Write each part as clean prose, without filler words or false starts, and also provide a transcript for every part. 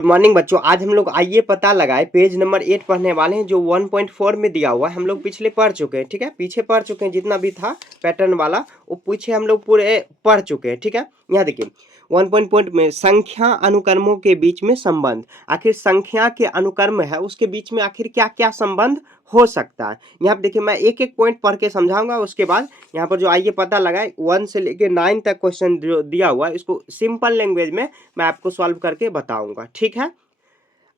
Good morning बच्चों। आज हम लोग आइए पता लगाए पेज नंबर 8 पढ़ने वाले हैं जो 1.4 में दिया हुआ है। हम लोग पिछले पढ़ चुके हैं, ठीक है, पीछे पढ़ चुके हैं, जितना भी था पैटर्न वाला वो पीछे हम लोग पूरे पढ़ चुके हैं, ठीक है। यहाँ देखिए 1 में संख्या अनुक्रमों के बीच में संबंध। आखिर संख्या के अनुक्रम है उसके बीच में आखिर क्या क्या संबंध हो सकता है। यहाँ पे देखिए मैं एक एक पॉइंट पढ़ के समझाऊंगा, उसके बाद यहाँ पर जो आइए पता लगाए 1 से लेके 9 तक क्वेश्चन जो दिया हुआ है इसको सिंपल लैंग्वेज में मैं आपको सॉल्व करके बताऊंगा, ठीक है।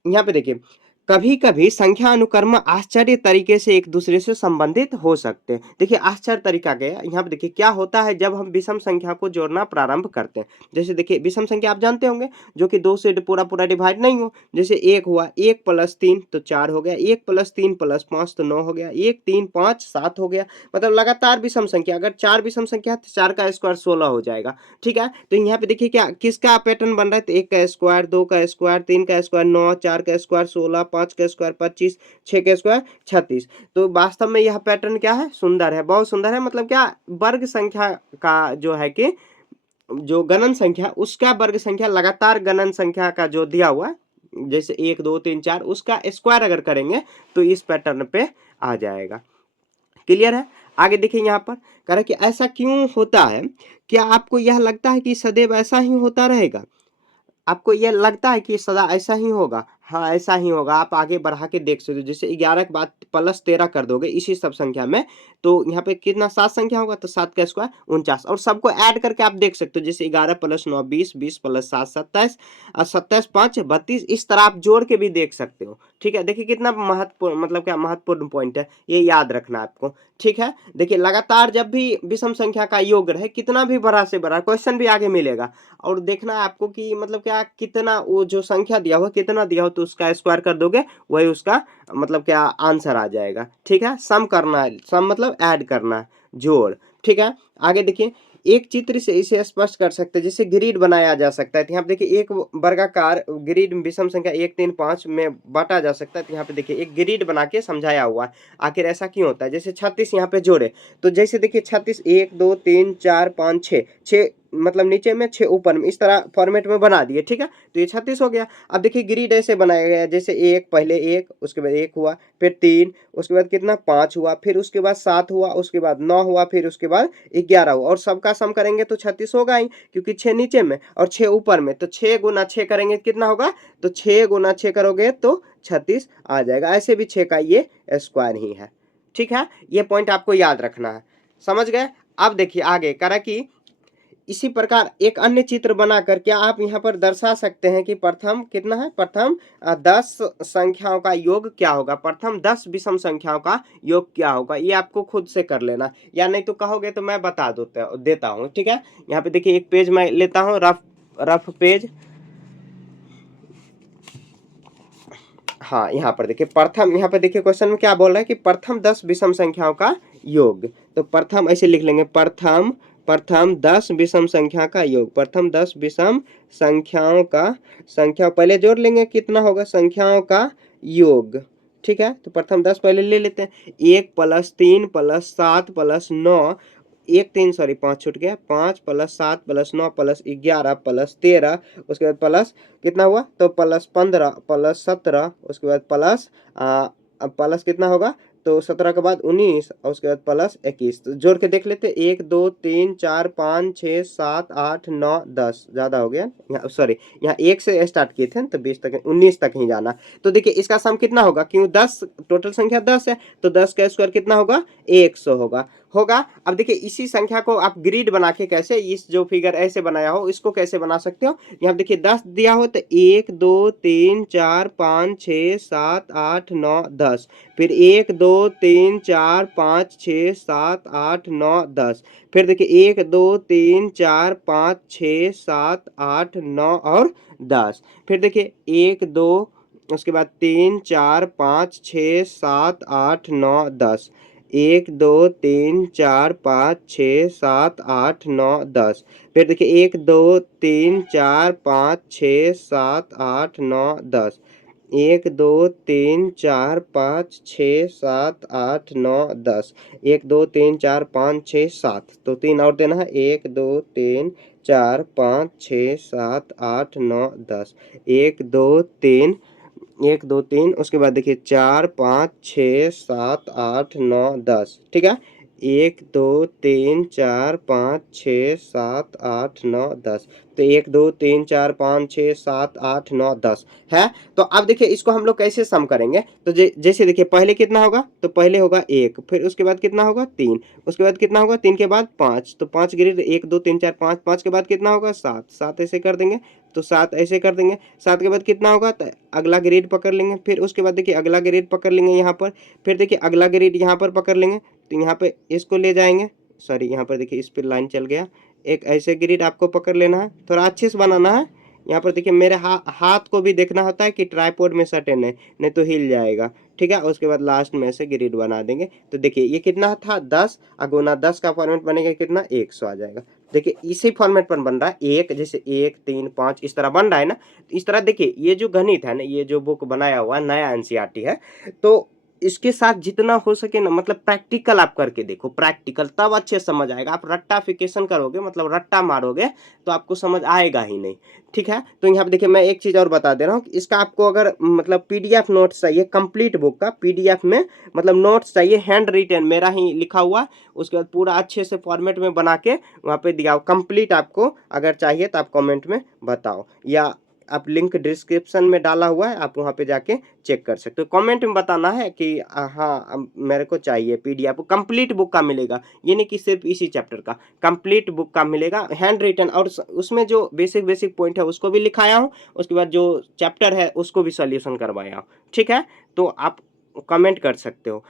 यहाँ पे देखिए कभी कभी संख्या अनुक्रम आश्चर्य तरीके से एक दूसरे से संबंधित हो सकते हैं। देखिए आश्चर्य तरीका क्या है, यहाँ पे देखिए क्या होता है जब हम विषम संख्या को जोड़ना प्रारंभ करते हैं। जैसे देखिए विषम संख्या आप जानते होंगे जो कि 2 से पूरा पूरा डिवाइड नहीं हो। जैसे 1 हुआ, 1 + 3 तो 4 हो गया, 1 + 3 + 5 तो 9 हो गया, 1 3 5 7 हो गया। मतलब लगातार विषम संख्या, अगर 4 विषम संख्या है तो 4 का स्क्वायर 16 हो जाएगा, ठीक है। तो यहाँ पे देखिए क्या किसका पैटर्न बन रहा है, तो 1 का स्क्वायर, 2 का स्क्वायर, 3 का स्क्वायर 9, 4 का स्क्वायर 16, 5 का स्क्वायर 25, 6 का स्क्वायर 36। तो वास्तव में यह पैटर्न क्या है, सुंदर है, बहुत सुंदर है। मतलब क्या वर्ग संख्या का जो है कि जो गणन संख्या उसका वर्ग संख्या लगातार गणन संख्या का जो दिया हुआ है जैसे 1 2 3 4 उसका स्क्वायर अगर करेंगे तो इस पैटर्न पे आ जाएगा। क्लियर है। आगे देखिए यहाँ पर कह रहा है कि ऐसा क्यों होता है, क्या आपको यह लगता है कि सदैव ऐसा ही होता रहेगा। आपको ये लगता है कि सदा ऐसा ही होगा? हाँ, ऐसा ही होगा। आप आगे बढ़ा के देख सकते हो, जैसे 11 के बाद +13 कर दोगे इसी सब संख्या में, तो यहाँ पे कितना 7 संख्या होगा, तो 7 का स्क्वायर 49 और सबको ऐड करके आप देख सकते हो। जैसे 11 + 9 20, 20 + 7 27 और 27 5 32, इस तरह आप जोड़ के भी देख सकते हो, ठीक है। देखिए कितना महत्वपूर्ण, मतलब क्या महत्वपूर्ण पॉइंट है, ये याद रखना है आपको, ठीक है। देखिए लगातार जब भी विषम संख्या का योग रहे, कितना भी बड़ा से बड़ा, क्वेश्चन भी आगे मिलेगा और देखना है आपको कि मतलब क्या कितना वो जो संख्या दिया हुआ कितना दिया हो तो उसका स्क्वायर कर दोगे, वही उसका मतलब क्या आंसर आ जाएगा, ठीक है। सम करना है, सम मतलब ऐड करना है, जोड़, ठीक है। आगे देखिए एक चित्र से इसे स्पष्ट कर सकते हैं, जैसे ग्रिड बनाया जा सकता है। तो यहाँ पे देखिए एक वर्गाकार ग्रिड विषम संख्या 1 3 5 में बांटा जा सकता है। तो यहाँ पे देखिए एक ग्रिड बना के समझाया हुआ है। आखिर ऐसा क्यों होता है, जैसे 36 यहाँ पे जोड़े तो जैसे देखिए 36 1 2 3 4 5 6 6 मतलब नीचे में 6 ऊपर में, इस तरह फॉर्मेट में बना दिए, ठीक है। तो ये 36 हो गया। अब देखिए ग्रिड ऐसे बनाया गया है, जैसे एक पहले 1 उसके बाद 1 हुआ, फिर 3 उसके बाद कितना 5 हुआ, फिर उसके बाद 7 हुआ, उसके बाद 9 हुआ, फिर उसके बाद 11 हुआ और सबका सम करेंगे तो 36 होगा ही, क्योंकि 6 नीचे में और 6 ऊपर में। तो 6 × 6 करेंगे कितना होगा, तो 6 × 6 करोगे तो 36 आ जाएगा। ऐसे भी 6 का ये स्क्वायर ही है, ठीक है। ये पॉइंट आपको याद रखना है, समझ गए। अब देखिए आगे करा कि इसी प्रकार एक अन्य चित्र बनाकर क्या आप यहाँ पर दर्शा सकते हैं कि प्रथम कितना है, प्रथम 10 संख्याओं का योग क्या होगा, प्रथम 10 विषम संख्याओं का योग क्या होगा। ये आपको खुद से कर लेना, या नहीं तो कहोगे तो मैं बता देता हूँ, ठीक है। यहाँ पे देखिए एक पेज मैं लेता हूँ, रफ पेज। हाँ, यहाँ पर देखिए प्रथम, यहाँ पे देखिए क्वेश्चन में क्या बोल रहा है कि प्रथम 10 विषम संख्याओं का योग। तो प्रथम ऐसे लिख लेंगे, प्रथम 10 विषम संख्या का योग, प्रथम 10 विषम संख्याओं का, संख्या पहले जोड़ लेंगे कितना होगा, संख्याओं का योग, ठीक है। तो प्रथम 10 पहले ले लेते हैं, 1 + 3 + 7 + 9, 5 छूट गया, 5 + 7 + 9 + 11 + 13, उसके बाद प्लस कितना हुआ, तो +15 + 17, उसके बाद प्लस कितना होगा, तो 17 के बाद 19 और उसके बाद +21। तो जोड़ के देख लेते, 1 2 3 4 5 6 7 8 9 10, ज़्यादा हो गया यहाँ, सॉरी यहाँ 1 से स्टार्ट किए थे तो 20 तक 19 तक ही जाना। तो देखिए इसका सम कितना होगा, क्यों 10 टोटल संख्या 10 है तो 10 का स्क्वायर कितना होगा, 100 होगा। अब देखिए इसी संख्या को आप ग्रिड बना के कैसे, इस जो फिगर ऐसे बनाया हो इसको कैसे बना सकते हो। यहाँ देखिए 10 दिया हो तो 1 2 3 4 5 6 7 8 9 10, फिर 1 2 3 4 5 6 7 8 9 10, फिर देखिए 1 2 3 4 5 6 7 8 9 और 10, फिर देखिए 1 2 उसके बाद 3 4 5 6 7 8 9 10, 1 2 3 4 5 6 7 8 9 10, फिर देखिए 1 2 3 4 5 6 7 8 9 10, 1 2 3 4 5 6 7 8 9 10, 1 2 3 4 5 6 7, तो 3 और देना है, 1 2 3 4 5 6 7 8 9 10, 1 2 3, 1 2 3, उसके बाद देखिए 4 5 6 7 8 9 10, ठीक है। 1 2 3 4 5 6 7 8 9 10, तो 1 2 3 4 5 6 7 8 9 10 है। तो अब देखिए इसको हम लोग कैसे सम करेंगे, तो जैसे देखिए पहले कितना होगा, तो पहले होगा 1, फिर उसके बाद कितना होगा 3, उसके बाद कितना होगा 3 के बाद 5, तो 5 ग्रेड 1 2 3 4 5, 5 के बाद कितना होगा 7, 7 ऐसे कर देंगे, तो 7 ऐसे कर देंगे, 7 के बाद कितना होगा, तो अगला ग्रेड पकड़ लेंगे, फिर उसके बाद देखिए अगला ग्रेड पकड़ लेंगे यहाँ पर, फिर देखिए अगला ग्रेड यहाँ पर पकड़ लेंगे, तो यहाँ पे इसको ले जाएंगे, सॉरी यहाँ पर देखिए इस पर लाइन चल गया, एक ऐसे ग्रिड आपको पकड़ लेना है, थोड़ा अच्छे से बनाना है। यहाँ पर देखिए मेरे हाथ को भी देखना होता है कि ट्राइपॉड में सटे नहीं तो हिल जाएगा, ठीक है। उसके बाद लास्ट में से ग्रिड बना देंगे, तो देखिए ये कितना था 10, अगुना 10 का फॉर्मेट बनेगा कितना 100 आ जाएगा। देखिए इसी फॉर्मेट पर बन रहा है, एक जैसे 1 3 5 इस तरह बन रहा है ना। इस तरह देखिए ये जो गणित है ना, ये जो बुक बनाया हुआ नया एनसीईआरटी है, तो इसके साथ जितना हो सके ना, मतलब प्रैक्टिकल आप करके देखो, प्रैक्टिकल तब अच्छे समझ आएगा। आप रट्टाफिकेशन करोगे, मतलब रट्टा मारोगे, तो आपको समझ आएगा ही नहीं, ठीक है। तो यहाँ पे देखिए मैं एक चीज़ और बता दे रहा हूँ कि इसका आपको अगर मतलब पीडीएफ नोट्स चाहिए, कंप्लीट बुक का पीडीएफ में मतलब नोट्स चाहिए, हैंड रिटन मेरा ही लिखा हुआ, उसके बाद पूरा अच्छे से फॉर्मेट में बना के वहाँ पे दिया हो कंप्लीट, आपको अगर चाहिए तो आप कमेंट में बताओ, या आप लिंक डिस्क्रिप्शन में डाला हुआ है, आप वहाँ पे जाके चेक कर सकते हो। कमेंट में बताना है कि हाँ मेरे को चाहिए पीडीएफ, कंप्लीट बुक का मिलेगा, ये नहीं कि सिर्फ इसी चैप्टर का, कंप्लीट बुक का मिलेगा हैंड रिटन, और उसमें जो बेसिक बेसिक पॉइंट है उसको भी लिखाया हूँ, उसके बाद जो चैप्टर है उसको भी सॉल्यूशन करवाया हूँ, ठीक है। तो आप कमेंट कर सकते हो,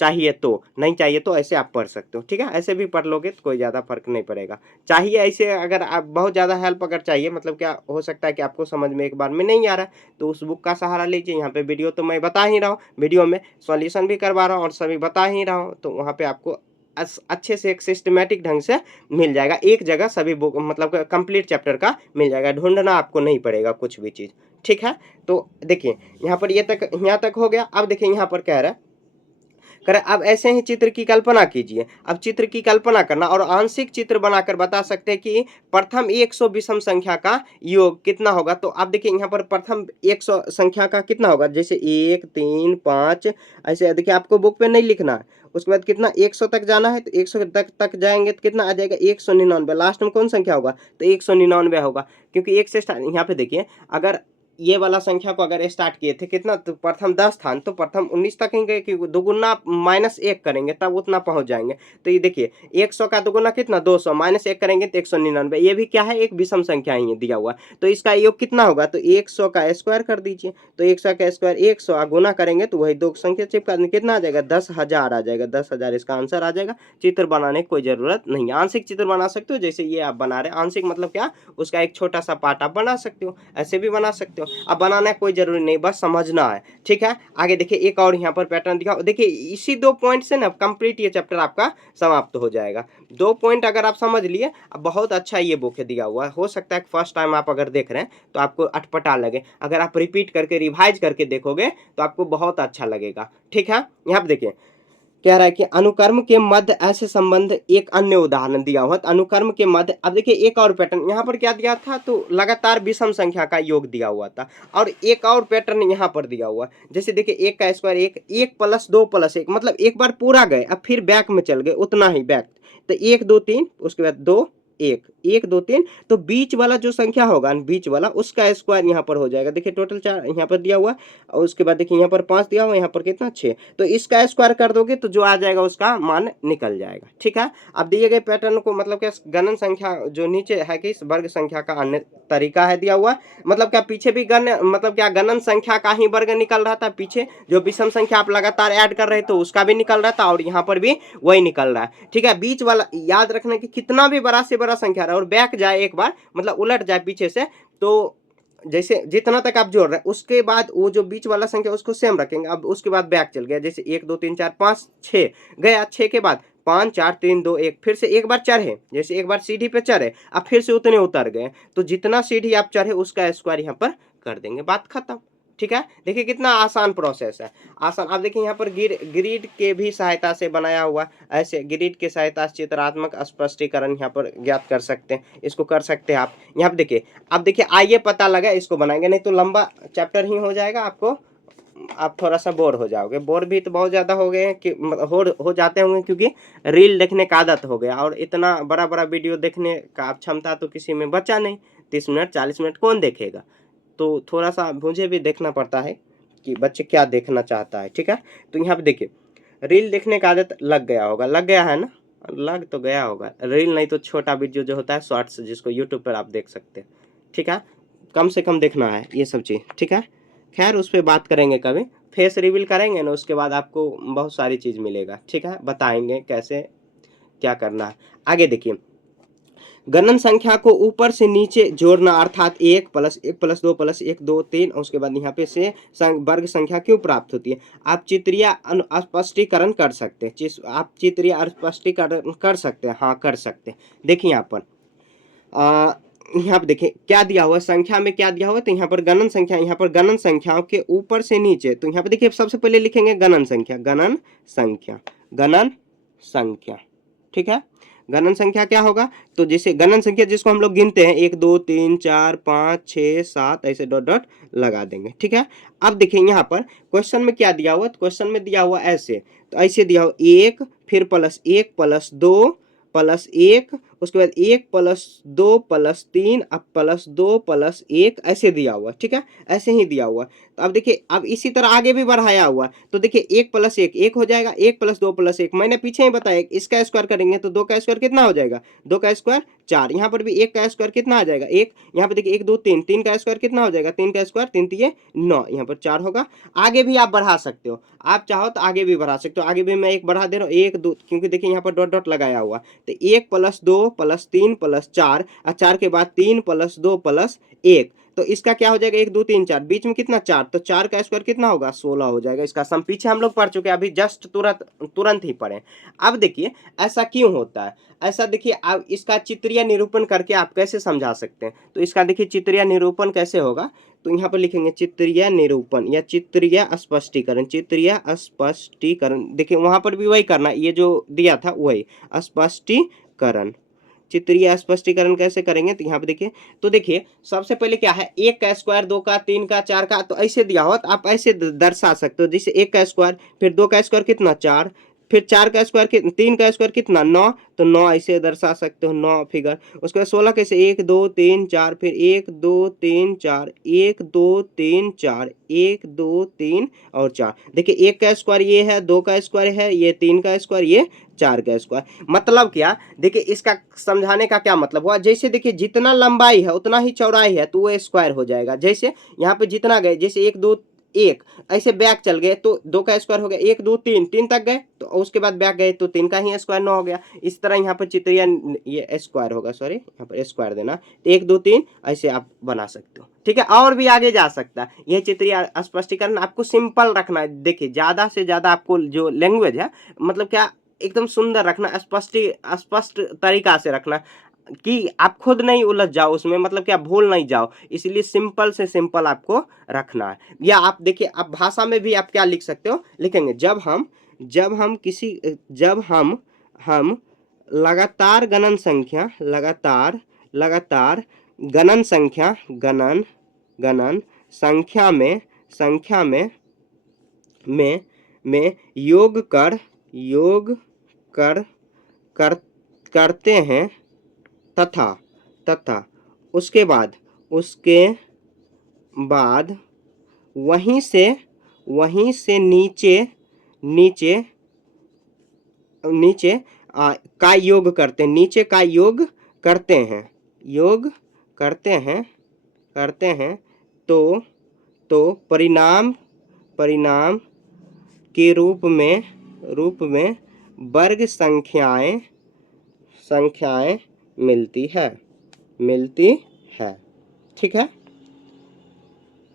चाहिए तो, नहीं चाहिए तो ऐसे आप पढ़ सकते हो, ठीक है। ऐसे भी पढ़ लोगे तो कोई ज़्यादा फर्क नहीं पड़ेगा। चाहिए ऐसे, अगर आप बहुत ज़्यादा हेल्प अगर चाहिए, मतलब क्या हो सकता है कि आपको समझ में एक बार में नहीं आ रहा है, तो उस बुक का सहारा लीजिए। यहाँ पे वीडियो तो मैं बता ही रहा हूँ, वीडियो में सॉल्यूशन भी करवा रहा हूँ और सभी बता ही रहा हूँ, तो वहाँ पे आपको अच्छे से एक सिस्टमेटिक ढंग से मिल जाएगा, एक जगह सभी बुक मतलब कंप्लीट चैप्टर का मिल जाएगा, ढूंढना आपको नहीं पड़ेगा कुछ भी चीज़, ठीक है। तो देखिए यहाँ पर ये तक, यहाँ तक हो गया। अब देखिए यहाँ पर कह रहा है, करें अब ऐसे ही चित्र की कल्पना कीजिए। अब चित्र की कल्पना करना और आंशिक चित्र बनाकर बता सकते हैं कि प्रथम 100 विषम संख्या का योग कितना होगा। तो आप देखिए यहाँ पर प्रथम 100 संख्या का कितना होगा, जैसे 1 3 5 ऐसे देखिए, आपको बुक पे नहीं लिखना है। उसके बाद कितना 100 तक जाना है, तो 100 तक जाएंगे तो कितना आ जाएगा 199, लास्ट में कौन संख्या होगा, तो 199 होगा, क्योंकि एक से स्टार्ट। यहाँ पे देखिए अगर ये वाला संख्या को अगर स्टार्ट किए थे कितना, तो प्रथम 10 था, तो प्रथम 19 तक ही गए, क्योंकि दोगुना -1 करेंगे तब उतना पहुंच जाएंगे। तो ये देखिए 100 का दोगुना कितना 200, -1 करेंगे तो 199, ये भी क्या है एक विषम संख्या ही दिया हुआ। तो इसका योग कितना होगा, तो 100 का स्क्वायर कर दीजिए, तो 100 का स्क्वायर 100 गुना करेंगे तो वही दो संख्या चिपका कितना आ जाएगा 10,000 आ जाएगा, 10,000 इसका आंसर आ जाएगा। चित्र बनाने की कोई जरूरत नहीं है, आंशिक चित्र बना सकते हो, जैसे ये आप बना रहे। आंशिक मतलब क्या, उसका एक छोटा सा पार्ट आप बना सकते हो, ऐसे भी बना सकते हो। अब बनाना कोई जरूरी नहीं, बस समझना है, ठीक है। आगे देखिए एक और यहाँ पर पैटर्न दिखा, देखिए इसी 2 पॉइंट से ना कंप्लीट ये चैप्टर आपका समाप्त हो जाएगा। 2 पॉइंट अगर आप समझ लिए, अब बहुत अच्छा ये बुक है दिया हुआ है। हो सकता है फर्स्ट टाइम आप अगर देख रहे हैं तो आपको अटपटा लगे, अगर आप रिपीट करके रिवाइज करके देखोगे तो आपको बहुत अच्छा लगेगा, ठीक है। यहाँ पे देखिए कह रहा है कि अनुकर्म के मध्य ऐसे संबंध, एक अन्य उदाहरण दिया हुआ, तो अनुकर्म के मध्य। अब देखिए एक और पैटर्न यहाँ पर क्या दिया था, तो लगातार विषम संख्या का योग दिया हुआ था, और एक और पैटर्न यहाँ पर दिया हुआ, जैसे देखिए 1 का स्क्वायर 1, 1 + 2 + 1, मतलब एक बार पूरा गए अब फिर बैक में चल गए उतना ही बैक, तो 1 2 3 उसके बाद 2 1 1 2 3, तो बीच वाला जो संख्या होगा बीच वाला उसका स्क्वायर यहाँ पर हो जाएगा। देखिए टोटल 4 यहाँ पर दिया हुआ, और उसके बाद देखिए यहाँ पर 5 दिया हुआ, यहाँ पर कितना 6, तो इसका स्क्वायर कर दोगे तो जो आ जाएगा उसका मान निकल जाएगा, ठीक है। अब दिए गए पैटर्न को मतलब क्या गणन संख्या जो नीचे है कि इस वर्ग संख्या का अन्य तरीका है दिया हुआ, मतलब क्या पीछे भी मतलब क्या गणन संख्या का ही वर्ग निकल रहा था, पीछे जो विषम संख्या आप लगातार ऐड कर रहे थे उसका भी निकल रहा था, और यहाँ पर भी वही निकल रहा है, ठीक है। बीच वाला याद रखना कि कितना भी बड़ा से बड़ा संख्या रहा और बैक जाए एक बार, मतलब उलट जाए पीछे से, तो जैसे जितना तक आप जोड़ रहे हैं उसके बाद वो जो बीच वाला संख्या उसको सेम रखेंगे। अब उसके बाद बैक चल गया, जैसे 1 2 3 4 5 6 गया, 6 के बाद 5 4 3 2 1, फिर से एक बार चढ़े, जैसे एक बार सीढ़ी पे चढ़े अब फिर से उतने उतर गए, तो जितना सीढ़ी आप चढ़े उसका स्क्वायर यहाँ पर कर देंगे, बात खत्म। ठीक है। देखिए कितना आसान प्रोसेस है, आसान। आप देखिए यहाँ पर ग्रिड के भी सहायता से बनाया हुआ, ऐसे ग्रिड के सहायता से चित्रात्मक स्पष्टीकरण यहाँ पर ज्ञात कर सकते हैं, इसको कर सकते हैं आप। यहाँ पर देखिए, अब देखिए आइए पता लगा, इसको बनाएंगे, नहीं तो लंबा चैप्टर ही हो जाएगा, आपको आप थोड़ा सा बोर हो जाओगे। बोर भी तो बहुत ज़्यादा हो गए हैं कि हो जाते होंगे, क्योंकि रील देखने का आदत हो गया, और इतना बड़ा बड़ा वीडियो देखने का क्षमता तो किसी में बचा नहीं। 30 मिनट 40 मिनट कौन देखेगा? तो थोड़ा सा मुझे भी देखना पड़ता है कि बच्चे क्या देखना चाहता है, ठीक है। तो यहाँ पे देखिए, रील देखने का आदत लग गया होगा, लग गया है ना, लग तो गया होगा। रील नहीं तो छोटा वीडियो जो होता है शॉर्ट्स, जिसको यूट्यूब पर आप देख सकते हैं, ठीक है। कम से कम देखना है ये सब चीज़, ठीक है। खैर उस पर बात करेंगे कभी, फेस रिवील करेंगे ना, उसके बाद आपको बहुत सारी चीज़ मिलेगा, ठीक है, बताएंगे कैसे क्या करना है। आगे देखिए, गणन संख्या को ऊपर से नीचे जोड़ना, अर्थात 1 + 1 + 2 + 1 2 3, और उसके बाद यहाँ पे से वर्ग संख्या क्यों प्राप्त होती है। आप चित्रीय स्पष्टीकरण कर सकते हैं, आप चित्रीय स्पष्टीकरण कर सकते हैं, हाँ कर सकते हैं। देखिए यहाँ पर यहाँ पर देखिए क्या दिया हुआ है, संख्या में क्या दिया हुआ है, तो यहाँ पर गणन संख्या, यहाँ पर गणन संख्याओं के ऊपर से नीचे, तो यहाँ पर देखिए सबसे पहले लिखेंगे गणन संख्या, गणन संख्या, गणन संख्या, ठीक है। गणन संख्या क्या होगा, तो जैसे गणन संख्या जिसको हम लोग गिनते हैं 1 2 3 4 5 6 7 ऐसे डॉट डॉट लगा देंगे, ठीक है। अब देखिए यहाँ पर क्वेश्चन में क्या दिया हुआ, तो क्वेश्चन में दिया हुआ ऐसे, तो ऐसे दिया हुआ 1 फिर +1 +2 +1, उसके बाद 1 + 2 +3 अब +2 +1 ऐसे दिया हुआ, ठीक है, ऐसे ही दिया हुआ। तो अब देखिए, अब इसी तरह आगे भी बढ़ाया हुआ, तो देखिए 1 + 1 1 हो जाएगा, 1 + 2 + 1, मैंने पीछे ही बताया, इसका स्क्वायर करेंगे तो 2 का स्क्वायर कितना हो जाएगा, 2 का स्क्वायर 4, यहाँ पर भी 1 का स्क्वायर कितना आ जाएगा 1, यहाँ पर देखिए 1 2 3, 3 का स्क्वायर कितना हो जाएगा, 3 का स्क्वायर 3 3 9, यहाँ पर 4 होगा। आगे भी आप बढ़ा सकते हो, आप चाहो तो आगे भी बढ़ा सकते हो, आगे भी मैं एक बढ़ा दे रहा हूँ 1 2, क्योंकि देखिए यहाँ पर डॉट डॉट लगाया हुआ, तो 1 + 2 + 3 + 4 और 4 के बाद 3 + 2 + 1, तो इसका क्या हो जाएगा 1 2 3 4, बीच में कितना 4, तो 4 का स्क्वायर कितना होगा 16 हो जाएगा। इसका सम पीछे हम लोग पढ़ चुके हैं, अभी जस्ट तुरंत ही पढ़े। अब देखिए ऐसा क्यों होता है, ऐसा देखिए आप इसका चित्रीय निरूपण करके आप कैसे समझा सकते हैं। तो इसका देखिए चित्रीय निरूपण कैसे होगा, तो यहाँ पर लिखेंगे चित्रीय निरूपण या चित्रीय स्पष्टीकरण, चित्रीय स्पष्टीकरण। देखिए वहां पर भी वही करना, ये जो दिया था वही स्पष्टीकरण। चित्रीय स्पष्टीकरण कैसे करेंगे, तो यहाँ पे देखिए, तो देखिए सबसे पहले क्या है, 1 का स्क्वायर 2 का 3 का 4 का, तो ऐसे दिया हो तो आप ऐसे दर्शा सकते हो, जैसे 1 का स्क्वायर फिर 2 का स्क्वायर कितना 4, फिर 4 का स्क्वायर 3 का स्क्वायर कितना 9, तो 9 ऐसे दर्शा सकते हो 9 फिगर। उसके बाद 16 कैसे 1 2 3 4, फिर 1 2 3 4 1 2 3 4 1 2 3 और 4। देखिए 1 का स्क्वायर ये है, 2 का स्क्वायर है ये, 3 का स्क्वायर ये, 4 का स्क्वायर। मतलब क्या, देखिए इसका समझाने का क्या मतलब हुआ, जैसे देखिए जितना लंबाई है उतना ही चौड़ाई है, तो वो स्क्वायर हो जाएगा। जैसे यहाँ पे जितना गए, जैसे 1 2 1 ऐसे बैक चल गए तो 2 का स्क्वायर हो गया, 1 2 3 3 तक गए तो उसके बाद बैक गए तो 3 का ही स्क्वायर 9 हो गया। इस तरह यहाँ पर चित्रीय ये स्क्वायर होगा, सॉरी यहाँ पर स्क्वायर देना, तो 1 2 3 ऐसे आप बना सकते हो, ठीक है। और भी आगे जा सकता है, यह चित्रीय स्पष्टीकरण आपको सिंपल रखना है। देखिए ज्यादा से ज्यादा आपको जो लैंग्वेज है, मतलब क्या एकदम सुंदर रखना, स्पष्ट तरीका से रखना, कि आप खुद नहीं उलझ जाओ उसमें, मतलब क्या भूल नहीं जाओ, इसलिए सिंपल से सिंपल आपको रखना है। या आप देखिए, आप भाषा में भी आप क्या लिख सकते हो, लिखेंगे जब हम लगातार गणन संख्या, लगातार गणन संख्या में योग करते हैं तथा उसके बाद वहीं से नीचे का योग करते हैं, नीचे का योग करते हैं तो परिणाम के रूप में वर्ग संख्याएं मिलती है, ठीक है,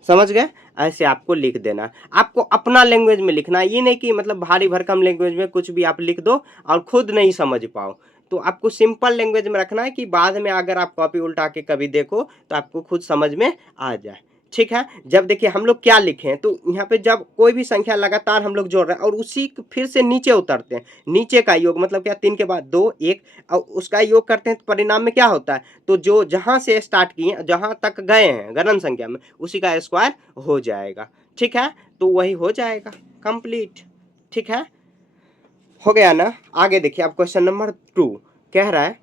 समझ गए। ऐसे आपको लिख देना, आपको अपना लैंग्वेज में लिखना, ये नहीं कि मतलब भारी भरकम लैंग्वेज में कुछ भी आप लिख दो और खुद नहीं समझ पाओ। तो आपको सिंपल लैंग्वेज में रखना है कि बाद में अगर आप कॉपी उल्टा के कभी देखो तो आपको खुद समझ में आ जाए, ठीक है। जब देखिए हम लोग क्या लिखे हैं, तो यहाँ पे जब कोई भी संख्या लगातार हम लोग जोड़ रहे हैं और उसी फिर से नीचे उतरते हैं, नीचे का योग मतलब क्या, 3 के बाद 2 1 और उसका योग करते हैं, तो परिणाम में क्या होता है, तो जो जहां से स्टार्ट किए जहां तक गए हैं गणन संख्या में उसी का स्क्वायर हो जाएगा। ठीक है, तो वही हो जाएगा कंप्लीट। ठीक है, हो गया ना। आगे देखिए आप क्वेश्चन नंबर 2 कह रहा है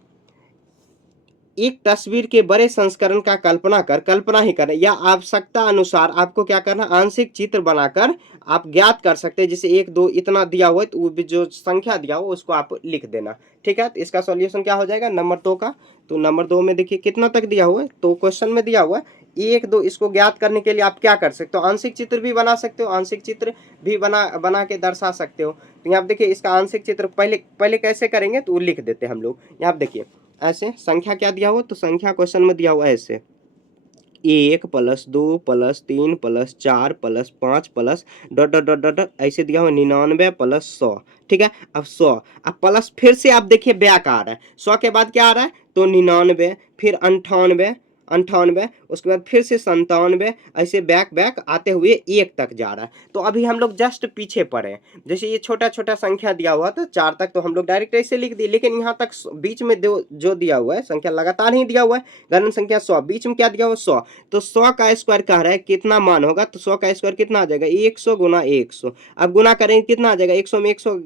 एक तस्वीर के बड़े संस्करण का कल्पना ही करें या आवश्यकता अनुसार आपको क्या करना, आंशिक चित्र बनाकर आप ज्ञात कर सकते हैं। जैसे 1 2 इतना दिया हुआ है तो वो जो संख्या दिया हुआ उसको आप लिख देना। ठीक है, तो इसका सॉल्यूशन क्या हो जाएगा नंबर 2 का। तो नंबर 2 में देखिए कितना तक दिया हुआ है, तो क्वेश्चन में दिया हुआ है 1 2, इसको ज्ञात करने के लिए आप क्या कर सकते हो, आंशिक चित्र भी बना सकते हो, आंशिक चित्र भी बना के दर्शा सकते हो। तो यहाँ देखिए इसका आंशिक चित्र पहले कैसे करेंगे, तो वो लिख देते हैं हम लोग। यहाँ देखिए ऐसे संख्या क्या दिया हुआ, तो संख्या क्वेश्चन में दिया हुआ है ऐसे 1 + 2 + 3 + 4 + 5 plus dot dot dot dot ऐसे दिया हुआ 99 + 100। ठीक है, अब 100 अब प्लस फिर से आप देखिए बैक आ रहा है, 100 के बाद क्या आ रहा है, तो 99 फिर 98 98 उसके बाद फिर से 97 ऐसे बैक बैक आते हुए 1 तक जा रहा है। तो अभी हम लोग जस्ट पीछे पड़े, जैसे ये छोटा छोटा संख्या दिया हुआ था 4 तक, तो हम लोग डायरेक्ट ऐसे लिख दिए, लेकिन यहाँ तक बीच में जो दिया हुआ है संख्या लगातार ही दिया हुआ है, गणन संख्या 100, बीच में क्या दिया हुआ 100, तो 100 का स्क्वायर कह रहा है कितना मान होगा, तो 100 का स्क्वायर कितना आ जाएगा 100 गुना 100। अब गुना करेंगे कितना आ जाएगा 100 में 100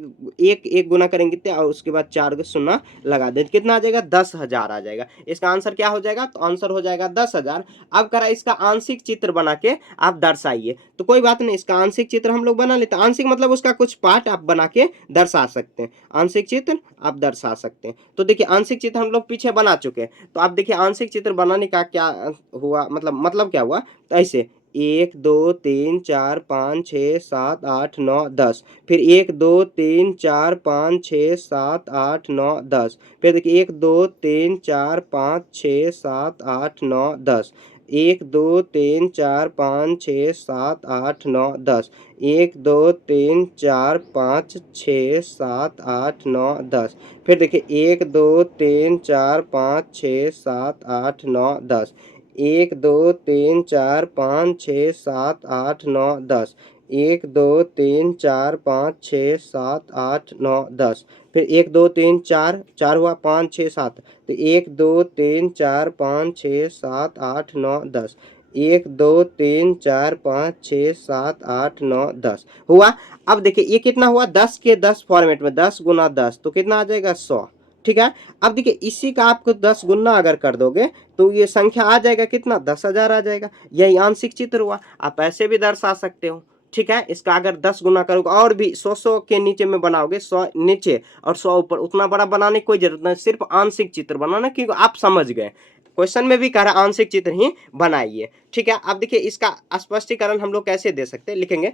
एक गुना करेंगे कितने, और उसके बाद 4 को शून्य लगा दें, कितना आ जाएगा 10,000 आ जाएगा। इसका आंसर क्या हो जाएगा, तो आंसर हो जाएगा 10,000। अब करा इसका आंशिक चित्र बना के आप दर्शाइए, तो कोई बात नहीं, इसका आंशिक चित्र हम लोग बना लेते हैं। आंशिक मतलब उसका कुछ पार्ट आप बना के दर्शा सकते हैं, आंशिक चित्र आप दर्शा सकते हैं। तो देखिए आंशिक चित्र हम लोग पीछे बना चुके हैं, तो आप देखिए आंशिक चित्र बनाने का क्या हुआ, मतलब क्या हुआ, तो ऐसे 1 2 3 4 5 6 7 8 9 10, फिर 1 2 3 4 5 6 7 8 9 10, फिर देखिए 1 2 3 4 5 6 7 8 9 10, 1 2 3 4 5 6 7 8 9 10, 1 2 3 4 5 6 7 8 9 10, फिर देखिए 1 2 3 4 5 6 7 8 9 10, 1 2 3 4 5 6 7 8 9 10, 1 2 3 4 5 6 7 8 9 10, फिर 1 2 3 4 4 हुआ 5 6 7, तो 1 2 3 4 5 6 7 8 9 10, 1 2 3 4 5 6 7 8 9 10 हुआ। अब देखिए ये कितना हुआ 10 के 10 फॉर्मेट में 10 गुना 10 तो कितना आ जाएगा 100। ठीक है, अब देखिए इसी का आपको 10 गुना अगर कर दोगे तो ये संख्या आ जाएगा कितना 10,000 आ जाएगा। यही आंशिक चित्र हुआ, आप ऐसे भी दर्शा सकते हो। ठीक है, इसका अगर 10 गुना करोगे और भी 100 के नीचे में बनाओगे, 100 नीचे और 100 ऊपर, उतना बड़ा बनाने की कोई जरूरत नहीं, सिर्फ आंशिक चित्र बनाना, क्योंकि आप समझ गए क्वेश्चन में भी कह रहा आंशिक चित्र ही बनाइए। ठीक है, अब देखिए इसका स्पष्टीकरण हम लोग कैसे दे सकते हैं, लिखेंगे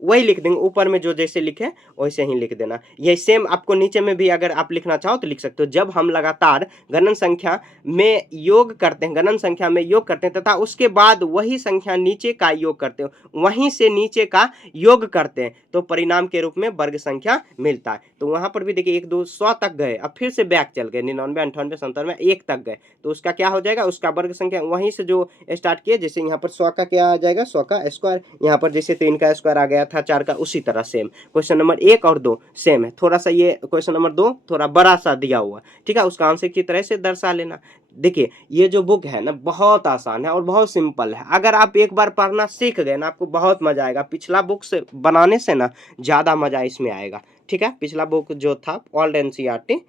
वही लिख देंगे, ऊपर में जो जैसे लिखे वैसे ही लिख देना। ये सेम आपको नीचे में भी अगर आप लिखना चाहो तो लिख सकते हो। जब हम लगातार गणन संख्या में योग करते हैं, गणन संख्या में योग करते हैं तथा उसके बाद वही संख्या नीचे का योग करते हो, वहीं से नीचे का योग करते हैं, तो परिणाम के रूप में वर्ग संख्या मिलता है। तो वहां पर भी देखिए 1 2 100 तक गए, अब फिर से बैक चल गए 99 98 97 1 तक गए, तो उसका क्या हो जाएगा, उसका वर्ग संख्या वहीं से जो स्टार्ट किए, जैसे यहाँ पर 100 का क्या आ जाएगा 100 का स्क्वायर, यहाँ पर जैसे 3 का स्क्वायर आ गया था 4 का, उसी तरह सेम क्वेश्चन नंबर 1 और 2 सेम है। थोड़ा सा ये क्वेश्चन नंबर 2 थोड़ा बड़ा सा दिया हुआ, ठीक है, उसका आंसर की तरह से दर्शा लेना। देखिए ये जो बुक है ना बहुत आसान है और बहुत सिंपल है, अगर आप एक बार पढ़ना सीख गए ना आपको बहुत मजा आएगा। पिछला बुक से बनाने से ना ज्यादा मजा इसमें आएगा। ठीक है, पिछला बुक जो था ओल्ड एनसीईआरटी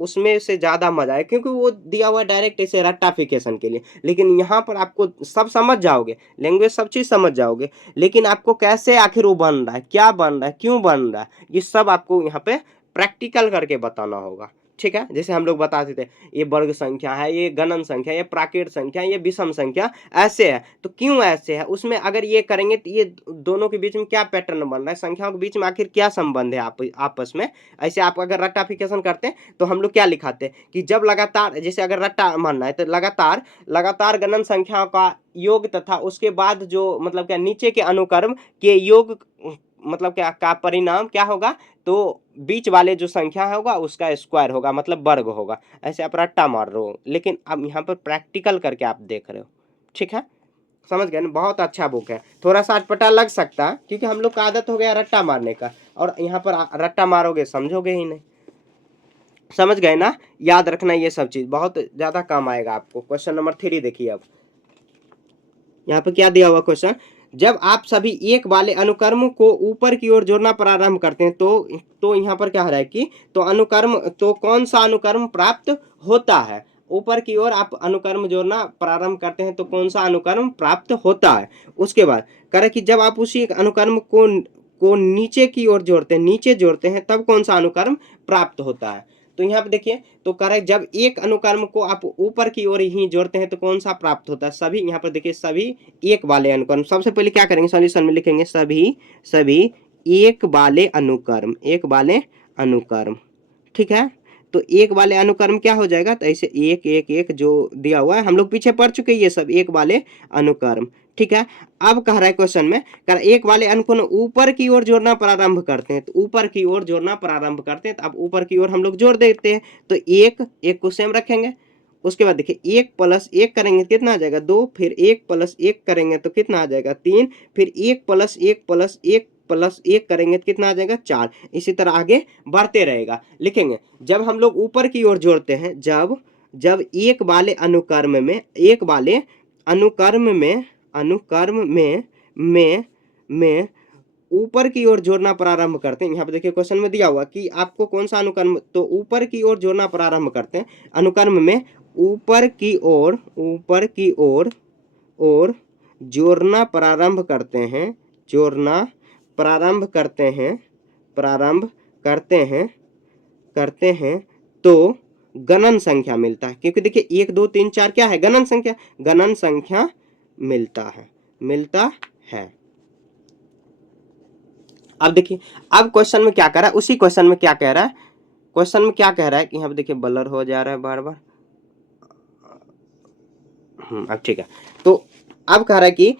उसमें से ज्यादा मजा है, क्योंकि वो दिया हुआ डायरेक्ट ऐसे रट्टाफिकेशन के लिए, लेकिन यहाँ पर आपको सब समझ जाओगे, लैंग्वेज सब चीज समझ जाओगे, लेकिन आपको कैसे आखिर वो बन रहा है, क्या बन रहा है, क्यों बन रहा है, ये सब आपको यहाँ पे प्रैक्टिकल करके बताना होगा। ठीक है, जैसे हम लोग बताते थे ये वर्ग संख्या है, ये गणन संख्या, ये प्राकृत संख्या, ये विषम संख्या, ऐसे है तो क्यों ऐसे है, उसमें अगर ये करेंगे तो ये दोनों के बीच में क्या पैटर्न बन रहा है, संख्याओं के बीच में आखिर क्या संबंध है आपस में। ऐसे आप अगर रट्टाफिकेशन करते हैं तो हम लोग क्या लिखाते हैं कि जब लगातार, जैसे अगर रट्टा मानना है तो लगातार लगातार गणन संख्याओं का योग तथा उसके बाद जो मतलब क्या नीचे के अनुक्रम के योग, मतलब क्या का परिणाम क्या होगा, तो बीच वाले जो संख्या होगा उसका स्क्वायर होगा, मतलब वर्ग होगा। ऐसे आप रट्टा मार रहे हो, लेकिन अब यहाँ पर प्रैक्टिकल करके आप देख रहे हो। ठीक है, समझ गए ना, बहुत अच्छा बुक है। थोड़ा सा अटपटा लग सकता है क्योंकि हम लोग का आदत हो गया रट्टा मारने का, और यहाँ पर रट्टा मारोगे समझोगे ही नहीं। समझ गए ना, याद रखना ये सब चीज बहुत ज्यादा काम आएगा आपको। क्वेश्चन नंबर 3 देखिए। अब यहाँ पे क्या दिया हुआ क्वेश्चन, जब आप सभी एक वाले अनुक्रम को ऊपर की ओर जोड़ना प्रारंभ करते हैं तो यहाँ पर क्या हो रहा है कि तो कौन सा अनुक्रम प्राप्त होता है। ऊपर की ओर आप अनुक्रम जोड़ना प्रारंभ करते हैं तो कौन सा अनुक्रम प्राप्त होता है। उसके बाद कह रहा है कि जब आप उसी अनुक्रम को नीचे की ओर नीचे जोड़ते हैं तब कौन सा अनुक्रम प्राप्त होता है। तो यहाँ पे देखिए, तो कह रहा है जब एक अनुक्रम को आप ऊपर की ओर ही जोड़ते हैं तो कौन सा प्राप्त होता है। सभी, यहाँ पर देखिए सभी एक वाले अनुक्रम, सबसे पहले क्या करेंगे सॉल्यूशन में लिखेंगे सभी एक वाले अनुक्रम, एक वाले अनुक्रम, ठीक है। तो एक वाले अनुक्रम क्या हो जाएगा, तो ऐसे एक एक एक जो दिया हुआ है हम लोग पीछे पढ़ चुके हैं, ये सब एक वाले अनुक्रम, ठीक है। अब कह रहा है क्वेश्चन में, कह रहा है एक वाले अनुक्रम ऊपर की ओर जोड़ना प्रारंभ करते हैं, तो ऊपर की ओर जोड़ना प्रारंभ करते हैं, तो अब ऊपर की ओर हम लोग जोड़ देते हैं। तो एक को सेम रखेंगे। उसके बाद देखिए 1 + 1 करेंगे कितना आ जाएगा 2, फिर 1 + 1 करेंगे तो कितना आ जाएगा 3, फिर 1 + 1 + 1 + 1 करेंगे तो कितना आ जाएगा 4। इसी तरह आगे बढ़ते रहेगा। लिखेंगे जब हम लोग ऊपर की ओर जोड़ते हैं, जब एक वाले अनुक्रम में ऊपर की ओर जोड़ना प्रारंभ करते हैं। यहाँ पे देखिए क्वेश्चन में दिया हुआ कि आपको कौन सा अनुक्रम, तो ऊपर की ओर जोड़ना प्रारंभ करते हैं। अनुक्रम में ऊपर की ओर जोड़ना प्रारंभ करते हैं, करते हैं तो गणन संख्या मिलता है। क्योंकि देखिए 1 2 3 4 क्या है, गणन संख्या मिलता है। अब देखिए, अब क्वेश्चन में क्या कह रहा है, उसी क्वेश्चन में क्या कह रहा है, कि यहाँ पे देखिए ब्लर हो जा रहा है बार बार। अब ठीक है। तो अब कह रहा है कि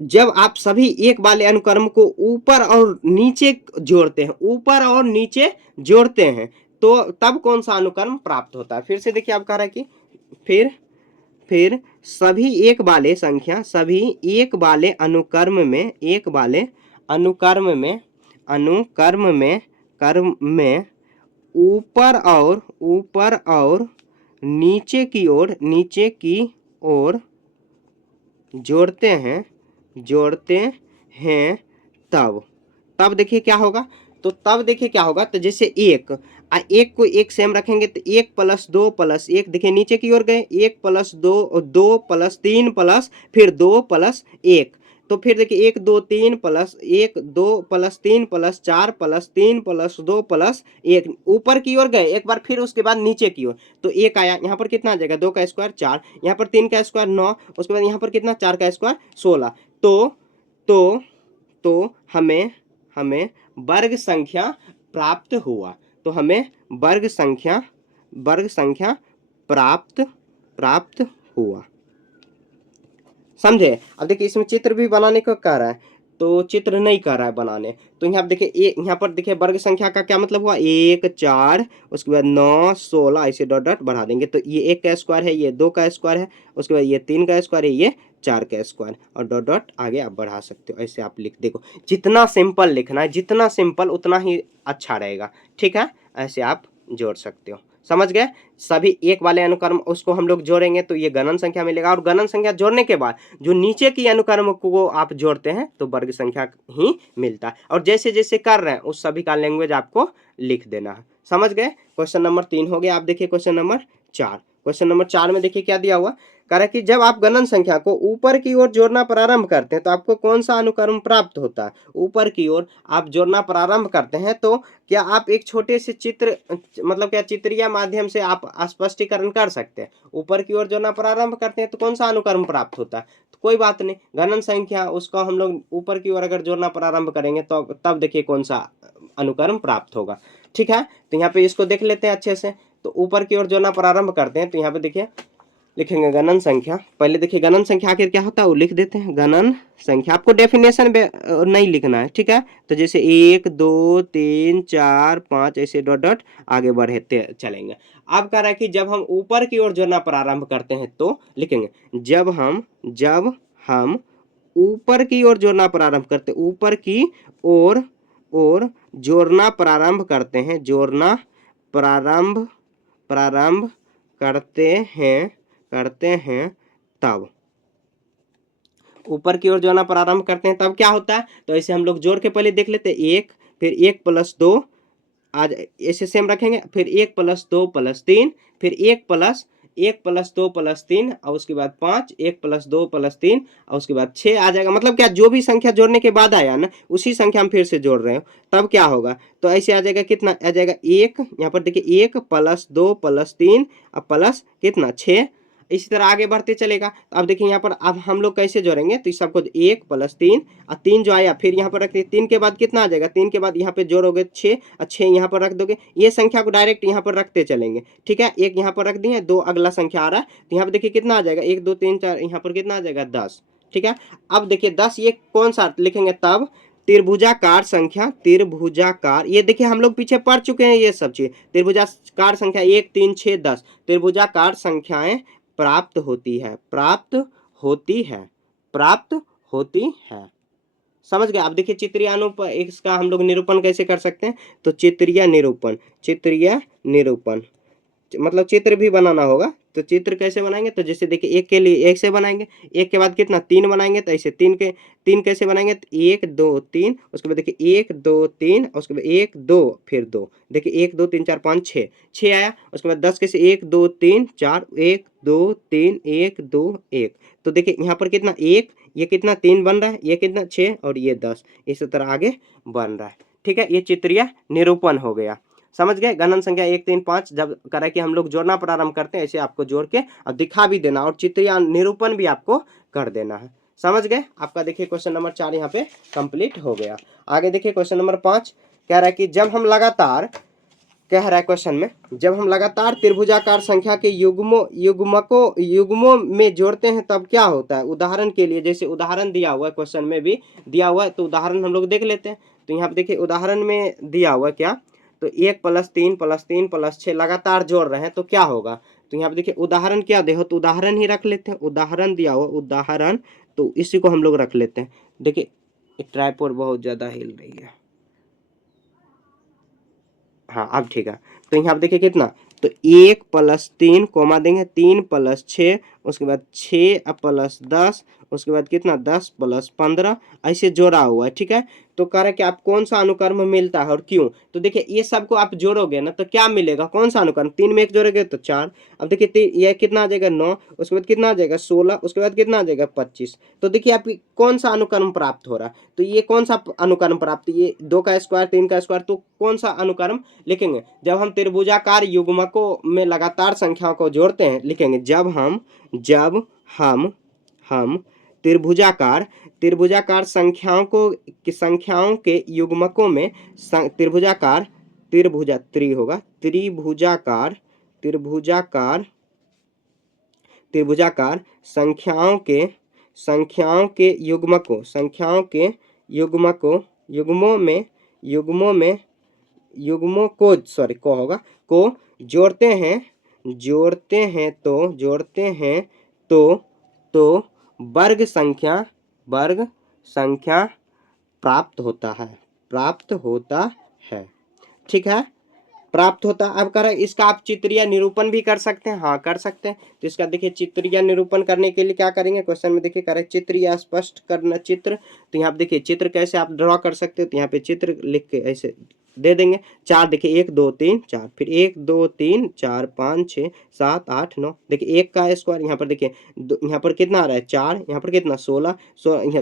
जब आप सभी एक वाले अनुक्रम को ऊपर और नीचे जोड़ते हैं तो तब कौन सा अनुक्रम प्राप्त होता है। फिर से देखिए, आप कह रहा है कि फिर सभी एक वाले अनुक्रम में ऊपर और नीचे की ओर जोड़ते हैं तब देखिए क्या होगा। तो जैसे एक को एक सेम रखेंगे तो 1 + 2 + 1, देखिए नीचे की ओर गए 1 + 2 2 + 3 प्लस फिर 2 + 1, तो फिर देखिए 1 2 3 + 1 2 + 3 + 4 + 3 + 2 + 1, ऊपर की ओर गए एक बार, फिर उसके बाद नीचे की ओर तो 1 आया। यहाँ पर कितना आ जाएगा 2 का स्क्वायर 4, यहाँ पर 3 का स्क्वायर 9, उसके बाद यहाँ पर कितना 4 का स्क्वायर 16। तो हमें वर्ग संख्या प्राप्त हुआ। तो हमें वर्ग संख्या प्राप्त हुआ। समझे। अब देखिए इसमें चित्र भी बनाने को कह रहा है, तो चित्र नहीं कह रहा है बनाने। तो यहाँ देखिए यहाँ पर देखिए वर्ग संख्या का क्या मतलब हुआ, 1 4 उसके बाद 9 16 ऐसे डॉट डॉट बढ़ा देंगे। तो ये 1 का स्क्वायर है, ये 2 का स्क्वायर है, उसके बाद ये 3 का स्क्वायर है, ये 4 का स्क्वायर, और डॉट डॉट आगे आप बढ़ा सकते हो। ऐसे आप लिख देखो, जितना सिंपल लिखना है, जितना सिंपल उतना ही अच्छा रहेगा, ठीक है। ऐसे आप जोड़ सकते हो। समझ गए। सभी एक वाले अनुक्रम उसको हम लोग जोड़ेंगे तो ये गणन संख्या मिलेगा, और गणन संख्या जोड़ने के बाद जो नीचे की अनुक्रम को आप जोड़ते हैं तो वर्ग संख्या ही मिलता है। और जैसे जैसे कर रहे हैं उस सभी का लैंग्वेज आपको लिख देना है। समझ गए। क्वेश्चन नंबर 3 हो गया। आप देखिए क्वेश्चन नंबर 4। क्वेश्चन नंबर 4 में देखिए क्या दिया हुआ, कह रहा है कि जब आप गणन संख्या को ऊपर की ओर जोड़ना प्रारंभ करते हैं तो आपको कौन सा अनुक्रम प्राप्त होता है। ऊपर की ओर आप जोड़ना प्रारंभ करते हैं तो क्या आप एक छोटे से चित्र, मतलब क्या चित्रीय माध्यम से आप स्पष्टीकरण कर सकते हैं। ऊपर की ओर जोड़ना प्रारंभ करते हैं तो कौन सा अनुक्रम प्राप्त होता है, तो कोई बात नहीं, गणन संख्या उसको हम लोग ऊपर की ओर अगर जोड़ना प्रारंभ करेंगे तो तब देखिए कौन सा अनुक्रम प्राप्त होगा, ठीक है। तो यहाँ पे इसको देख लेते हैं अच्छे से। तो ऊपर की ओर जोड़ना प्रारंभ करते हैं तो यहाँ पे देखिए लिखेंगे गणन संख्या। पहले देखिए गणन संख्या आखिर क्या होता है वो लिख देते हैं। गणन संख्या आपको डेफिनेशन नहीं लिखना है, ठीक है। तो जैसे 1 2 3 4 5 ऐसे डॉट डॉट आगे बढ़ते चलेंगे। अब कह रहा है कि जब हम ऊपर की ओर जोड़ना प्रारंभ करते हैं तो लिखेंगे जब हम ऊपर की ओर जोड़ना प्रारंभ करते, ऊपर की ओर जोड़ना प्रारंभ करते हैं, जोड़ना प्रारंभ करते हैं तब ऊपर की ओर जोड़ना प्रारंभ करते हैं तब क्या होता है। तो ऐसे हम लोग जोड़ के पहले देख लेते हैं, 1 फिर 1 + 2, आज ऐसे सेम रखेंगे, फिर 1 + 2 + 3, फिर 1 + 2 + 3 और उसके बाद 5, 1 + 2 + 3 और उसके बाद 6 आ जाएगा। मतलब क्या, जो भी संख्या जोड़ने के बाद आया ना उसी संख्या हम फिर से जोड़ रहे हो, तब क्या होगा। तो ऐसे आ जाएगा, कितना आ जाएगा 1, यहाँ पर देखिए 1 + 2 + 3 और प्लस कितना 6। इसी तरह आगे बढ़ते चलेगा। तो अब देखिए यहाँ पर अब हम लोग कैसे जोड़ेंगे, तो इस सबको 1 + 3 और 3 जो आया फिर यहाँ पर रखते 3 के बाद कितना आ जाएगा, 3 के बाद यहाँ पे जोड़ोगे 6 और 6 यहाँ पर रख दोगे। ये संख्या को डायरेक्ट यहाँ पर रखते चलेंगे, ठीक है। 1 यहाँ पर रख दिए, 2 अगला संख्या आ रहा है, तो यहाँ पर देखिए कितना आ जाएगा, 1 2 3 4, यहाँ पर कितना आ जाएगा 10, ठीक है। अब देखिए 10 ये कौन सा लिखेंगे, तब त्रिभुजाकार संख्या, त्रिभुजाकार, ये देखिए हम लोग पीछे पढ़ चुके हैं ये सब चीज। त्रिभुजाकार संख्या 1 3 6 10 त्रिभुजाकार संख्याएं प्राप्त होती है, प्राप्त होती है। समझ गए। अब देखिए चित्रीय अनुरूपण, इसका हम लोग निरूपण कैसे कर सकते हैं। तो चित्रीय निरूपण मतलब चित्र भी बनाना होगा। तो चित्र कैसे बनाएंगे, तो जैसे देखिए 1 के लिए 1 से बनाएंगे, 1 के बाद कितना 3 बनाएंगे, तो ऐसे 3 कैसे बनाएंगे, तो 1 2 3, उसके बाद देखिए 1 2 3, उसके बाद 1 2 फिर 2, देखिए 1 2 3 4 5 6 आया। उसके बाद 10 कैसे 1 2 3 4, 1 2 3 1 2 1, तो देखिए यहाँ पर कितना 1, ये कितना 3 बन रहा है, ये कितना 6 और ये 10, इसी तरह आगे बन रहा है, ठीक है। ये चित्रीय निरूपण हो गया। समझ गए। गणन संख्या 1 3 5 जब करें कि हम लोग जोड़ना प्रारंभ करते हैं, ऐसे आपको जोड़ के और दिखा भी देना और चित्रीय निरूपण भी आपको कर देना है। समझ गए। आपका देखिए क्वेश्चन नंबर 4 यहाँ पे कंप्लीट हो गया। आगे देखिए क्वेश्चन नंबर 5 कह रहा है कि जब हम लगातार, कह रहा है क्वेश्चन में, जब हम लगातार त्रिभुजाकार संख्या के युग्मों में जोड़ते हैं तब क्या होता है। उदाहरण के लिए, जैसे उदाहरण दिया हुआ है, क्वेश्चन में भी दिया हुआ है, तो उदाहरण हम लोग देख लेते हैं। तो यहाँ पे देखिए उदाहरण में दिया हुआ क्या, तो 1 + 3 + 3 + 6 लगातार जोड़ रहे हैं तो क्या होगा। तो यहाँ पे देखिए उदाहरण क्या दे हो, तो उदाहरण ही रख लेते हैं। उदाहरण दिया हुआ उदाहरण, तो इसी को हम लोग रख लेते हैं। देखिए ट्राइपॉड बहुत ज़्यादा हिल रही है, हाँ अब ठीक है। तो यहाँ पे देखिए कितना, तो 1 + 3 कोमा देंगे, 3 + 6, उसके बाद 6 + 10, उसके बाद कितना 10 + 15, ऐसे जोड़ा हुआ है, ठीक है। तो कह रहा है कि आप कौन सा अनुक्रम मिलता है और क्यों। तो देखिए ये सबको आप जोड़ोगे ना तो क्या मिलेगा, कौन सा अनुक्रम, 3 में 1 जोड़ोगे तो 4। अब देखिए ये कितना आ जाएगा 9, उसके बाद कितना आ जाएगा 16, उसके बाद कितना आ जाएगा 25। तो देखिए आप कौन सा अनुक्रम प्राप्त हो रहा है। तो ये कौन सा अनुक्रम प्राप्त, ये 2 का स्क्वायर 3 का स्क्वायर, तो कौन सा अनुक्रम लिखेंगे। जब हम त्रिभुजाकार युग्मकों में लगातार संख्याओं को जोड़ते हैं, लिखेंगे जब हम त्रिभुजाकार संख्याओं के युग्मकों में त्रिभुजाकार त्रिभुजाकार संख्याओं के युग्मों को जोड़ते हैं तो वर्ग संख्या प्राप्त होता है, ठीक है। प्राप्त होता है। अब कह रहा है इसका आप चित्रीय निरूपण भी कर सकते हैं, हाँ कर सकते हैं। तो इसका देखिए चित्रीय निरूपण करने के लिए क्या करेंगे, क्वेश्चन में देखिए कह रहे चित्र या स्पष्ट करना चित्र। तो यहाँ पे देखिए चित्र कैसे आप ड्रॉ कर सकते हो, तो यहाँ पे चित्र लिख के ऐसे दे देंगे। 4 देखिए 1 2 3 4, फिर 1 2 3 4 5 6 7 8 9, देखिए 1 का स्क्वायर, यहाँ पर देखिए यहाँ पर कितना आ रहा है 4, यहाँ पर कितना 16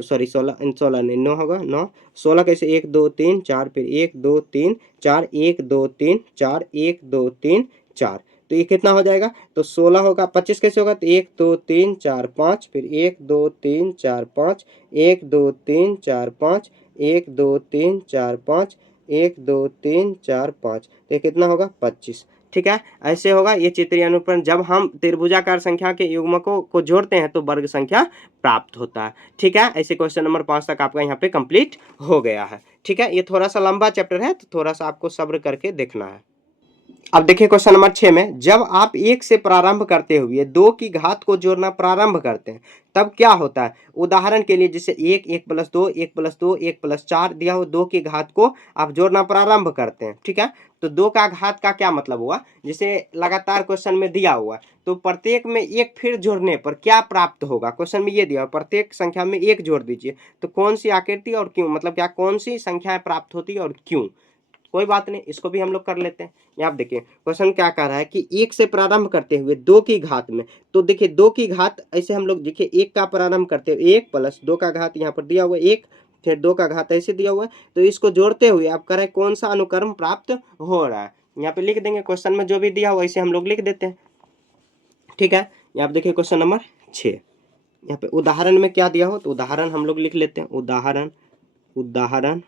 सॉरी 16 नहीं 9 होगा 9, 16 कैसे 1 2 3 4, फिर 1 2 3 4 1 2 3 4 1 2 3 4, तो ये कितना हो जाएगा, तो 16 होगा। 25 कैसे होगा, तो 1 2 3 4 5, फिर 1 2 3 4 5 1 2 3 4 5 1 2 3 4 5 1 2 3 4 5, तो ये कितना होगा 25, ठीक है। ऐसे होगा ये चित्रीय अनुरूपण। जब हम त्रिभुजाकार संख्या के युग्मकों को जोड़ते हैं तो वर्ग संख्या प्राप्त होता है, ठीक है। ऐसे क्वेश्चन नंबर 5 तक आपका यहाँ पे कंप्लीट हो गया है, ठीक है। ये थोड़ा सा लंबा चैप्टर है तो थोड़ा सा आपको सब्र करके देखना है। अब देखिए क्वेश्चन नंबर 6 में, जब आप 1 से प्रारंभ करते हुए 2 की घात को जोड़ना प्रारंभ करते हैं तब क्या होता है। उदाहरण के लिए जैसे 1 1 प्लस 2 1 प्लस 2 1 प्लस 4 दिया हो, 2 की घात को आप जोड़ना प्रारंभ करते हैं, ठीक है। तो 2 का घात का क्या मतलब हुआ, जैसे लगातार क्वेश्चन में दिया हुआ है तो प्रत्येक में एक फिर जोड़ने पर क्या प्राप्त होगा। क्वेश्चन में ये दिया प्रत्येक संख्या में एक जोड़ दीजिए, तो कौन सी आकृति और क्यों, मतलब क्या कौन सी संख्याएं प्राप्त होती है और क्यों। कोई बात नहीं, इसको भी हम लोग कर लेते हैं। यहाँ देखिए क्वेश्चन क्या कह रहा है कि 1 से प्रारंभ करते हुए 2 की घात में, तो देखिए 2 की घात ऐसे हम लोग देखिए 1 का प्रारंभ करते हुए 1 प्लस 2 का घात यहाँ पर दिया हुआ है 1, फिर 2 का घात ऐसे दिया हुआ है, तो इसको जोड़ते हुए आप कह रहे हैं कौन सा अनुक्रम प्राप्त हो रहा है। यहाँ पे लिख देंगे, क्वेश्चन में जो भी दिया हुआ इसे हम लोग लिख देते हैं, ठीक है। यहाँ पे देखिए क्वेश्चन नंबर 6, यहाँ पे उदाहरण में क्या दिया हो तो उदाहरण हम लोग लिख लेते हैं। उदाहरण उदाहरण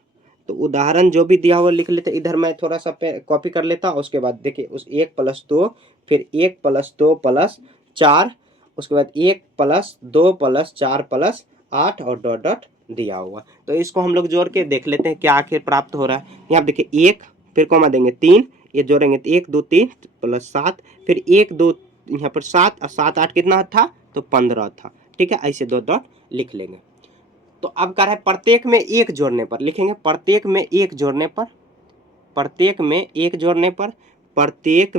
तो उदाहरण जो भी दिया हुआ लिख लेते। इधर मैं थोड़ा सा कॉपी कर लेता हूँ। उसके बाद देखिए उस 1 प्लस 2 फिर 1 प्लस 2 प्लस 4, उसके बाद 1 प्लस 2 प्लस 4 प्लस 8 और डॉट डॉट दिया हुआ। तो इसको हम लोग जोड़ के देख लेते हैं क्या आखिर प्राप्त हो रहा है। यहाँ देखिए 1 फिर कॉमा देंगे 3, ये जोड़ेंगे तो 1 2 3 प्लस 7 फिर 1 2 यहाँ पर 7 और 7 8 कितना था तो 15 था, ठीक है। ऐसे दो डॉट लिख लेंगे। तो अब कह रहा है प्रत्येक में एक जोड़ने पर लिखेंगे, प्रत्येक में एक जोड़ने पर, प्रत्येक में एक जोड़ने पर, प्रत्येक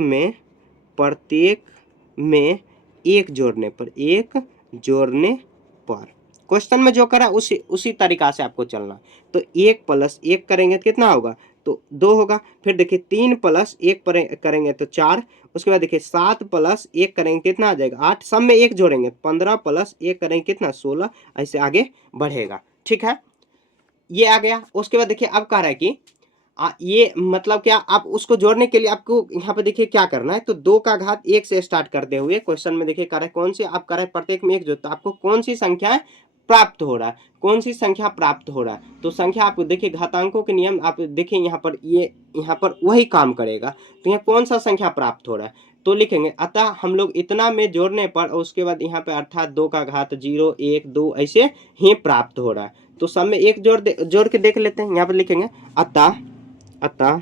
में एक जोड़ने पर, एक जोड़ने पर। क्वेश्चन में जो करा उसी तरीका से आपको चलना। तो 1 प्लस 1 करेंगे तो कितना होगा तो 2 होगा। फिर देखिए 3 प्लस 1 करेंगे तो 4, उसके बाद देखिए 7 प्लस 1 करेंगे कितना आ जाएगा 8, सब में एक जोड़ेंगे 15 प्लस 1 करेंगे कितना 16, ऐसे आगे बढ़ेगा, ठीक है। ये आ गया। उसके बाद देखिए अब कह रहा है कि ये मतलब क्या, आप उसको जोड़ने के लिए आपको यहाँ पे देखिए क्या करना है। तो 2 का घात 1 से स्टार्ट करते हुए क्वेश्चन में देखिए कह रहा है कौन सी, आप कह रहे हैं प्रत्येक में एक जोड़ता, आपको कौन सी संख्या प्राप्त हो रहा है, कौन सी संख्या प्राप्त हो रहा है। तो संख्या आपको देखिए घातांकों के नियम आप देखिए यहाँ पर, ये यहाँ पर वही काम करेगा। तो यहाँ कौन सा संख्या प्राप्त हो रहा है तो लिखेंगे अतः हम लोग इतना में जोड़ने पर, उसके बाद यहाँ पे अर्थात 2 का घात 0 1 2 ऐसे ही प्राप्त हो रहा है। तो सब में एक जोड़ के देख लेते हैं। यहाँ पर लिखेंगे अतः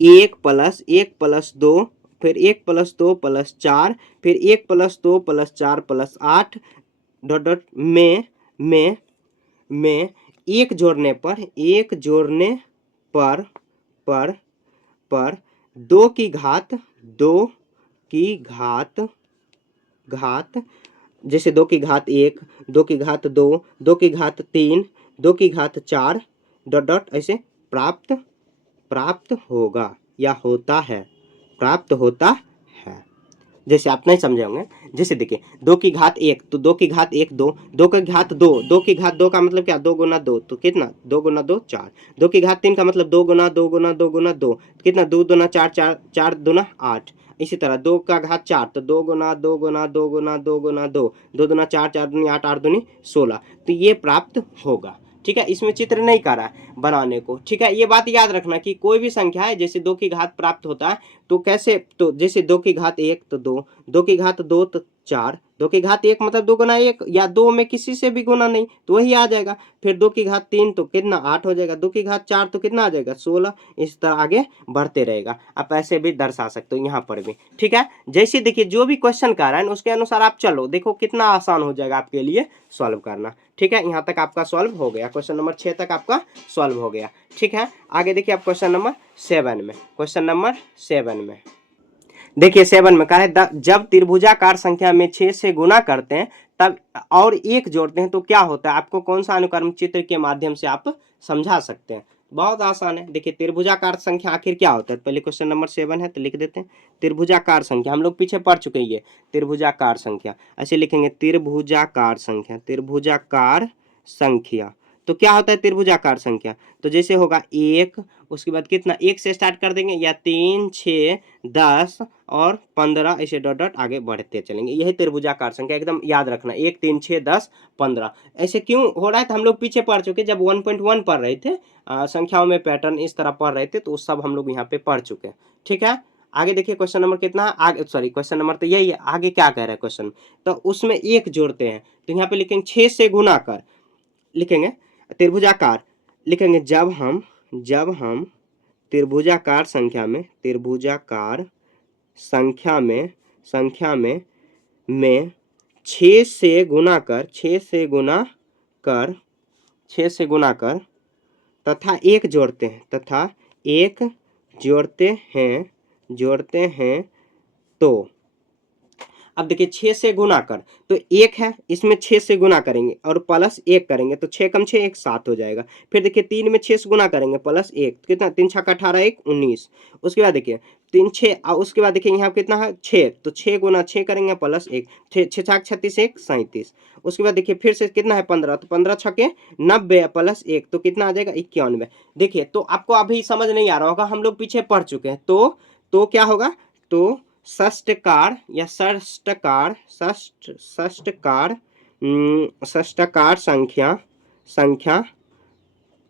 1 प्लस 1 प्लस 2 फिर 1 प्लस 2 प्लस 4 फिर 1 plus 2 plus 4 plus 8 dot dot में एक जोड़ने पर, एक जोड़ने पर पर 2 की घात 2 की घात जैसे 2 की घात 1 2 की घात 2 2 की घात 3 2 की घात 4 डॉट डॉट ऐसे प्राप्त होगा या होता है, प्राप्त होता है। जैसे आप नहीं समझे होंगे, जैसे देखिए 2 की घात 1 तो 2 की घात 1 2, 2 की घात 2, 2 की घात 2 का मतलब क्या 2 गुना 2 तो कितना 2 गुना 2 4, 2 की घात 3 का मतलब 2 गुना 2 गुना 2 गुना 2 कितना 2 दूना 4 4 4 दूना 8। इसी तरह 2 का घात 4 तो 2 गुना 2 गुना 2 गुना 2 गुना 2 2 दूना 4 4 दूनी 8 8 दूनी 16, तो ये प्राप्त होगा, ठीक है। इसमें चित्र नहीं करा है बनाने को, ठीक है। ये बात याद रखना कि कोई भी संख्या है जैसे 2 की घात प्राप्त होता है तो कैसे, तो जैसे 2 की घात 1 तो 2, 2 की घात 2 तो 4, 2 की घात 1 मतलब 2 गुना 1 या 2 में किसी से भी गुना नहीं तो वही आ जाएगा। फिर 2 की घात 3 तो कितना 8 हो जाएगा, 2 की घात 4 तो कितना आ जाएगा 16। इस तरह आगे बढ़ते रहेगा, आप ऐसे भी दर्शा सकते हो यहाँ पर भी, ठीक है। जैसे देखिए जो भी क्वेश्चन कर रहा है उसके अनुसार आप चलो, देखो कितना आसान हो जाएगा आपके लिए सॉल्व करना, ठीक है। यहाँ तक आपका सॉल्व हो गया, क्वेश्चन नंबर 6 तक आपका सॉल्व हो गया, ठीक है। आगे देखिए आप क्वेश्चन नंबर 7 में, क्वेश्चन नंबर 7 में देखिए 7 में कहा है जब त्रिभुजाकार संख्या में 6 से गुना करते हैं तब और एक जोड़ते हैं तो क्या होता है। आपको कौन सा अनुक्रम चित्र के माध्यम से आप समझा सकते हैं। बहुत आसान है। देखिए त्रिभुजाकार संख्या आखिर क्या होता है, पहले क्वेश्चन नंबर 7 है तो लिख देते हैं त्रिभुजाकार संख्या, हम लोग पीछे पढ़ चुके हैं ये त्रिभुजाकार संख्या, ऐसे लिखेंगे त्रिभुजाकार संख्या, त्रिभुजाकार संख्या। तो क्या होता है त्रिभुजाकार संख्या, तो जैसे होगा 1, उसके बाद कितना 1 से स्टार्ट कर देंगे या 3 6 10 और 15 ऐसे डॉट डॉट आगे बढ़ते चलेंगे, यही त्रिभुजाकार संख्या एकदम याद रखना 1 3 6 10 15। ऐसे क्यों हो रहा है तो हम लोग पीछे पढ़ चुके, जब 1.1 पढ़ रहे थे संख्याओं में पैटर्न इस तरह पढ़ रहे थे तो सब हम लोग यहाँ पे पढ़ चुके हैं, ठीक है। आगे देखिए क्वेश्चन नंबर कितना है आगे, सॉरी क्वेश्चन नंबर तो यही है, आगे क्या कह रहा है क्वेश्चन, तो उसमें एक जोड़ते हैं तो यहाँ पे लिखेंगे 6 से गुना कर, लिखेंगे त्रिभुजाकार, लिखेंगे जब हम त्रिभुजाकार संख्या में 6 से गुना कर तथा एक जोड़ते हैं तो अब देखिए 6 से गुना कर तो 1 है, इसमें 6 से गुना करेंगे और प्लस 1 करेंगे तो 6 कम 6 1 7 हो जाएगा। फिर देखिए 3 में 6 से गुना करेंगे प्लस 1 कितना 3 छक्का 18 1 19। उसके बाद देखिए 3 6 उसके बाद देखिए यहाँ कितना है 6 तो 6 गुना 6 करेंगे प्लस 1 6 6 छक 36 1 37। उसके बाद देखिए फिर से कितना है 15 तो 15 छक्के 90 प्लस 1 तो कितना आ जाएगा 91। देखिए तो आपको अभी समझ नहीं आ रहा होगा, हम लोग पीछे पढ़ चुके हैं। तो क्या होगा, तो षष्टकार या षष्टकार संख्या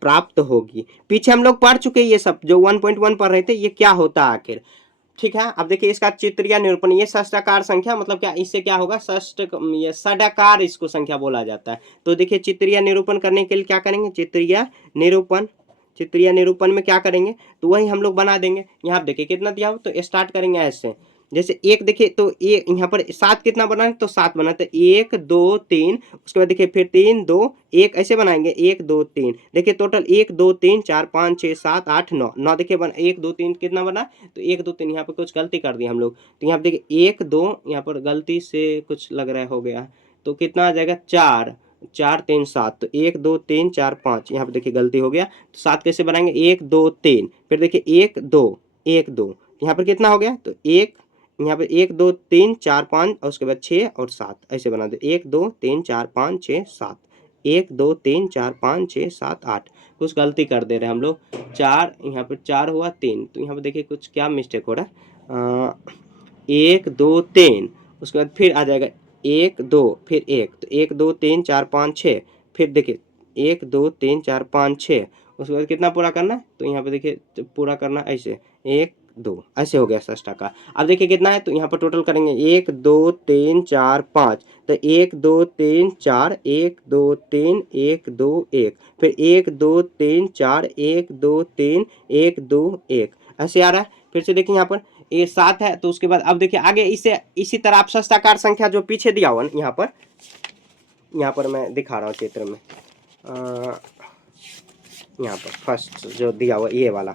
प्राप्त होगी। पीछे हम लोग पढ़ चुके हैं ये सब, जो 1.1 पढ़ रहे थे ये क्या होता है आखिर, ठीक है। अब देखिए इसका चित्रीय निरूपण, ये षष्टाकार संख्या मतलब क्या, इससे क्या होगा ये षडाकार इसको संख्या बोला जाता है। तो देखिए चित्रीय निरूपण करने के लिए क्या करेंगे, चित्रीय निरूपण में क्या करेंगे तो वही हम लोग बना देंगे। यहाँ देखिए कितना दिया हो तो स्टार्ट करेंगे ऐसे, जैसे एक देखिए तो ये यहाँ पर 7 कितना बना है तो 7 बना तो 1 2 3। उसके बाद देखिए फिर 3 2 1 ऐसे बनाएंगे 1 2 3। देखिए टोटल 1 2 3 4 5 6 7 8 9 9 देखिए 1 2 3 कितना बना तो 1 2 3। यहाँ पर कुछ गलती कर दी हम लोग तो यहाँ पर देखिए 1 2 यहाँ पर गलती से कुछ लग रहा हो गया तो कितना आ जाएगा 4 4 3 7। तो 1 2 3 4 5 यहाँ पर देखिए गलती हो गया तो 7 कैसे बनाएंगे 1 2 3। फिर देखिए 1 2 1 2 यहाँ पर कितना हो गया तो 1 यहाँ पे 1 2 3 4 5 और उसके बाद 6 और 7 ऐसे बना दे 1 2 3 4 5 6 7 1 2 3 4 5 6 7 8। कुछ गलती कर दे रहे हैं हम लोग, 4 यहाँ पर 4 हुआ 3 तो यहाँ पर देखिए कुछ क्या मिस्टेक हो रहा है 1 2 3। उसके बाद फिर आ जाएगा 1 2 फिर 1 तो 1 2 3 4 5 6। फिर देखिए 1 2 3 4 5 6। उसके बाद कितना पूरा करना है तो यहाँ पे देखिए पूरा करना ऐसे 1 2 ऐसे हो गया षष्टाकार। अब देखिए कितना है तो यहाँ पर टोटल करेंगे 1 2 3 4 5 तो 1 2 3 4 1 2 3 1 2 1। फिर 1 2 3 4 1 2 3 1 2 1 ऐसे आ रहा है। फिर से देखिए यहाँ पर ये 7 है तो उसके बाद अब देखिए आगे इसी तरह आप षष्टाकार संख्या जो पीछे दिया हुआ ना यहाँ पर मैं दिखा रहा हूँ चित्र में यहाँ पर फर्स्ट जो दिया हुआ ये वाला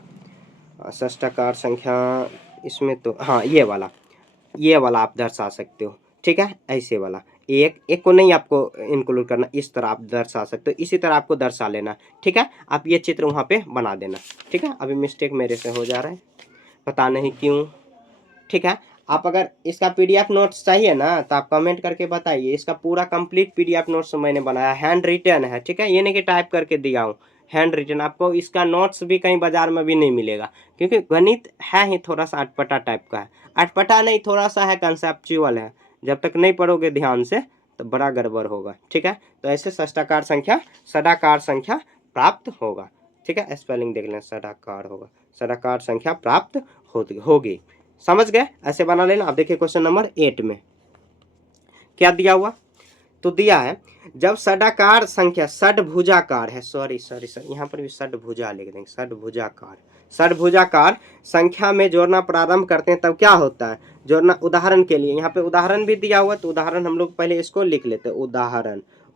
षष्टाकार संख्या, इसमें तो हाँ ये वाला आप दर्शा सकते हो, ठीक है। ऐसे वाला एक को नहीं आपको इंक्लूड करना, इस तरह आप दर्शा सकते हो, इसी तरह आपको दर्शा लेना, ठीक है। आप ये चित्र वहाँ पे बना देना, ठीक है। अभी मिस्टेक मेरे से हो जा रहा है, पता नहीं क्यों, ठीक है। आप अगर इसका पीडीएफ नोट्स चाहिए ना तो आप कमेंट करके बताइए। इसका पूरा कंप्लीट पीडीएफ नोट्स मैंने बनाया, हैंड रिटन है, ठीक है। ये नहीं कि टाइप करके दिया हूँ, हैंड रिटन। आपको इसका नोट्स भी कहीं बाजार में भी नहीं मिलेगा, क्योंकि गणित है ही थोड़ा सा अटपटा टाइप का है। अटपटा नहीं, थोड़ा सा है कंसेप्चुअल है, जब तक नहीं पढ़ोगे ध्यान से तो बड़ा गड़बड़ होगा, ठीक है। तो ऐसे षष्टाकार संख्या प्राप्त होगा, ठीक है। स्पेलिंग देख लें, षष्टाकार संख्या प्राप्त होगी, समझ गए। ऐसे बना लेना। अब देखिए क्वेश्चन नंबर 8 में क्या दिया हुआ तो दिया है जब षडाकार संख्या षडभुजाकार है, सॉरी यहाँ पर भी षडभुजा लिख देंगे, षडभुजाकार संख्या में जोड़ना प्रारंभ करते हैं तब क्या होता है जोड़ना। उदाहरण के लिए यहाँ पे उदाहरण भी दिया हुआ तो उदाहरण हम लोग पहले इसको लिख लेते हैं।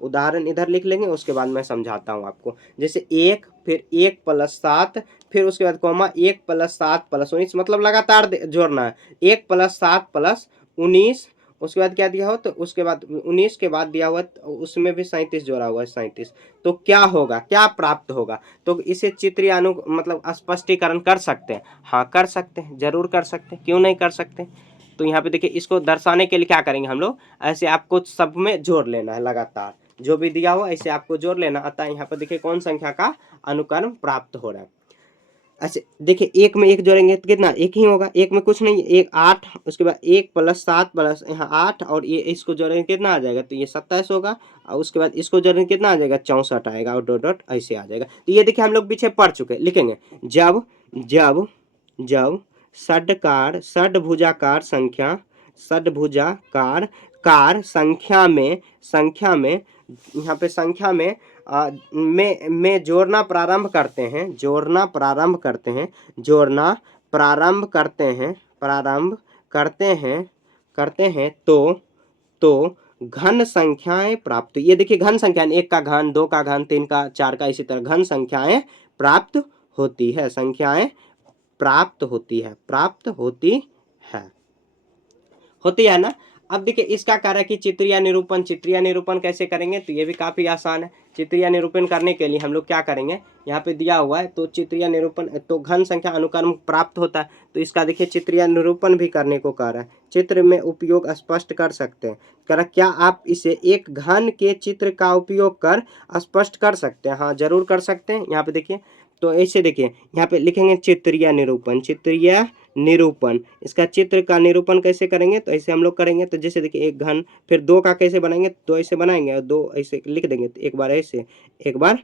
उदाहरण इधर लिख लेंगे, उसके बाद मैं समझाता हूँ आपको। जैसे 1 फिर 1 + 7 फिर उसके बाद कॉमा 1 + 7 + 19, मतलब लगातार जोड़ना है। 1 + 7 + 19, उसके बाद क्या दिया हो तो उसके बाद 19 के बाद दिया हुआ उसमें भी 37 जोड़ा हुआ है 37। तो क्या होगा, क्या प्राप्त होगा, तो इसे चित्रीय मतलब स्पष्टीकरण कर सकते हैं। हाँ कर सकते हैं, जरूर कर सकते हैं, क्यों नहीं कर सकते। तो यहाँ पे देखिए इसको दर्शाने के लिए क्या करेंगे हम लोग, ऐसे आपको सब में जोड़ लेना है, लगातार जो भी दिया हुआ ऐसे आपको जोड़ लेना। अतः यहाँ पर देखिए कौन संख्या का अनुक्रम प्राप्त हो रहा है। अच्छा देखिए 1 में 1 जोड़ेंगे तो कितना 1 ही होगा, 1 में कुछ नहीं, 1 8। उसके बाद 1 + 7 + यहाँ 8 और ये इसको जोड़ेंगे कितना आ जाएगा तो ये 27 होगा। और उसके बाद इसको जोड़ेंगे कितना आ जाएगा 64 आएगा और डॉट डॉट ऐसे आ जाएगा। तो ये देखिए हम लोग पीछे पढ़ चुके, लिखेंगे जब षडभुजाकार संख्या में यहाँ पे संख्या में में जोड़ना प्रारंभ करते हैं, जोड़ना प्रारंभ करते हैं, जोड़ना प्रारंभ करते हैं, प्रारंभ करते हैं तो घन संख्याएं प्राप्त, ये देखिए घन संख्या, 1 का घन, 2 का घन, 3 का, 4 का, इसी तरह घन संख्याएं प्राप्त होती है, संख्याएं प्राप्त होती है, प्राप्त होती है ना। अब देखिए इसका कार्य कि चित्रीय निरूपण, चित्रीय निरूपण कैसे करेंगे, तो ये भी काफी आसान है। चित्रीय निरूपण करने के लिए हम लोग क्या करेंगे, यहाँ पे दिया हुआ है, तो चित्रीय निरूपण, तो घन संख्या अनुक्रम प्राप्त होता है, तो इसका देखिए चित्रीय निरूपण भी करने को कह रहा है। चित्र में उपयोग स्पष्ट कर सकते हैं, कह रहा क्या आप इसे एक घन के चित्र का उपयोग कर स्पष्ट कर सकते हैं, हाँ जरूर कर सकते हैं। यहाँ पे देखिए, तो ऐसे देखिए यहाँ पे लिखेंगे चित्रीय निरूपण, चित्रीय निरूपण, इसका चित्र का निरूपण कैसे करेंगे, तो ऐसे हम लोग करेंगे। तो जैसे देखिए एक घन, फिर 2 का कैसे बनाएंगे, तो ऐसे बनाएंगे और 2 ऐसे लिख देंगे, तो एक बार ऐसे, एक बार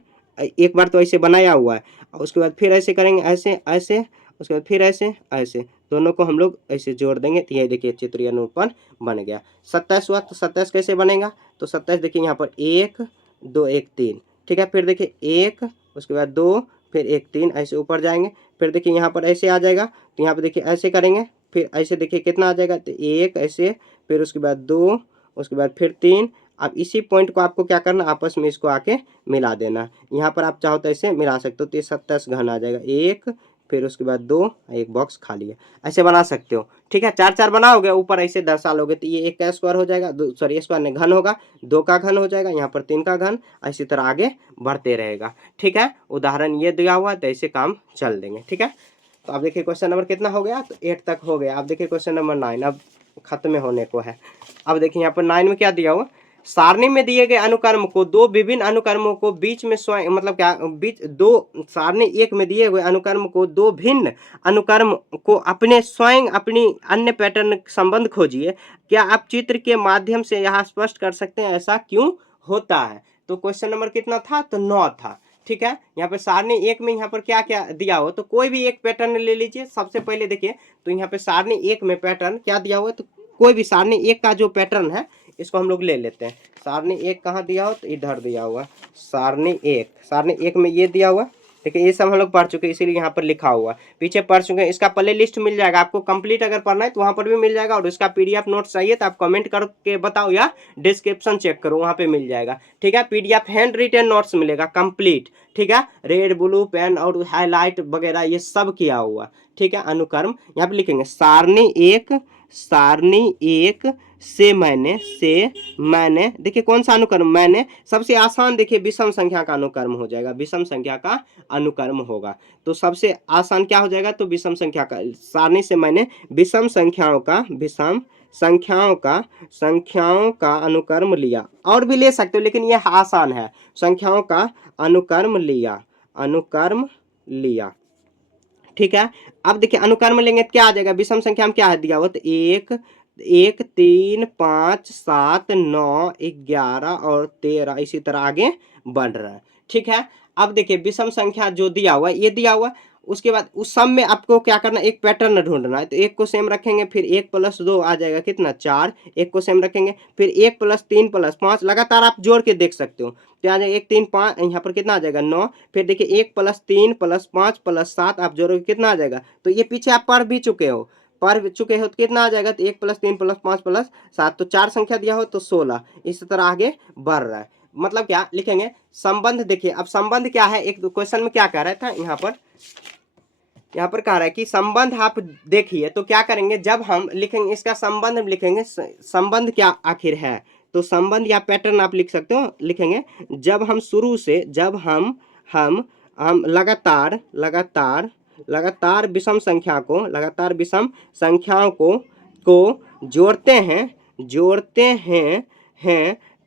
तो ऐसे बनाया हुआ है, और उसके बाद फिर ऐसे करेंगे, ऐसे ऐसे, उसके बाद फिर ऐसे ऐसे, दोनों को हम लोग ऐसे जोड़ देंगे, तो ये देखिए चित्रीय निरूपण बन गया। 27 हुआ, तो 27 कैसे बनेगा, तो 27 देखिए यहाँ पर 1 2 1 3, ठीक है। फिर देखिए 1, उसके बाद 2, फिर 1 3, ऐसे ऊपर जाएंगे, फिर देखिए यहाँ पर ऐसे आ जाएगा, तो यहाँ पे देखिए ऐसे करेंगे, फिर ऐसे देखिए कितना आ जाएगा, तो 1 ऐसे, फिर उसके बाद 2, उसके बाद फिर 3। अब इसी पॉइंट को आपको क्या करना, आपस में इसको आके मिला देना। यहाँ पर आप चाहो तो ऐसे मिला सकते हो, तो ये 27 घन आ जाएगा, 1, फिर उसके बाद 2, एक बॉक्स खाली है, ऐसे बना सकते हो, ठीक है। 4 4 बनाओगे, ऊपर ऐसे दर्शा लोगे, तो ये 1 का स्क्वायर हो जाएगा, सॉरी स्क्वायर नहीं, घन होगा, 2 का घन हो जाएगा, यहाँ पर 3 का घन, इसी तरह आगे बढ़ते रहेगा, ठीक है। उदाहरण ये दिया हुआ है, तो ऐसे काम चल देंगे, ठीक है। तो अब देखिए क्वेश्चन नंबर कितना हो गया, तो 8 तक हो गया। अब देखिए क्वेश्चन नंबर 9 अब खत्म होने को है। अब देखिए यहाँ पर 9 में क्या दिया हुआ, सारणी में दिए गए अनुक्रम को दो विभिन्न अनुक्रमों को बीच में स्वयं, मतलब क्या, बीच दो, सारणी एक में दिए हुए अनुक्रम को दो भिन्न अनुक्रम को अपने स्वयं अपनी अन्य पैटर्न संबंध खोजिए। क्या आप चित्र के माध्यम से यहाँ स्पष्ट कर सकते हैं ऐसा क्यों होता है। तो क्वेश्चन नंबर कितना था, तो 9 था, ठीक है। यहाँ पे सारणी एक में यहाँ पर क्या क्या दिया हो, तो कोई भी एक पैटर्न ले लीजिए। सबसे पहले देखिए, तो यहाँ पे सारणी एक में पैटर्न क्या दिया हुआ है, तो कोई भी सारणी एक का जो पैटर्न है इसको हम लोग ले लेते हैं। सारणी एक कहाँ दिया हो, तो इधर दिया हुआ सारणी एक में ये दिया हुआ, देखिए ये सब हम लोग पढ़ चुके हैं, इसीलिए यहाँ पर लिखा हुआ, पीछे पढ़ चुके हैं। इसका प्ले लिस्ट मिल जाएगा आपको, कंप्लीट अगर पढ़ना है तो वहाँ पर भी मिल जाएगा, और इसका पीडीएफ नोट चाहिए तो आप कमेंट करके बताओ या डिस्क्रिप्शन चेक करो, वहाँ पे मिल जाएगा, ठीक है। पीडीएफ हैंड रिटन नोट्स मिलेगा कंप्लीट, ठीक है। रेड ब्लू पेन और हाईलाइट वगैरह ये सब किया हुआ, ठीक है। अनुक्रम यहाँ पे लिखेंगे सारणी एक से मैंने देखिए कौन सा अनुक्रम, मैंने सबसे आसान देखिए विषम संख्या का अनुक्रम हो जाएगा, विषम संख्या का अनुक्रम होगा, तो सबसे आसान क्या हो जाएगा, तो विषम संख्या का, सारणी से मैंने विषम संख्याओं का अनुक्रम लिया, और भी ले सकते हो लेकिन यह आसान है, संख्याओं का अनुक्रम लिया, ठीक है। अब देखिए अनुक्रम लेंगे तो क्या आ जाएगा, विषम संख्या में क्या है दिया हुआ, तो 1 1 3 5 7 9 11 और 13, इसी तरह आगे बढ़ रहा है, ठीक है। अब देखिए विषम संख्या जो दिया हुआ है ये दिया हुआ, उसके बाद उस सब में आपको क्या करना, एक पैटर्न ढूंढना है। तो 1 को सेम रखेंगे, फिर 1 + 2 आ जाएगा कितना 4, 1 को सेम रखेंगे, फिर 1 + 3 + 5, लगातार आप जोड़ के देख सकते हो, तो आ जाएगा 1 3 5, यहाँ पर कितना आ जाएगा 9, फिर देखिए 1 + 3 + 5 + 7 आप जोड़ोगे कितना आ जाएगा, तो ये पीछे आप पढ़ भी चुके हो, तो कितना आ जाएगा, तो 1 + 3 + 5 + 7, तो 4 संख्या दिया हो तो 16, इस तरह आगे बढ़ रहा है। मतलब क्या लिखेंगे, संबंध देखिए, अब संबंध क्या है, एक क्वेश्चन में क्या कह रहा था, यहाँ पर कह रहा है कि संबंध आप देखिए, तो क्या करेंगे, जब हम लिखेंगे इसका संबंध लिखेंगे, संबंध क्या आखिर है, तो संबंध या पैटर्न आप लिख सकते हो, लिखेंगे जब हम शुरू से, जब हम लगातार विषम संख्याओं को जोड़ते हैं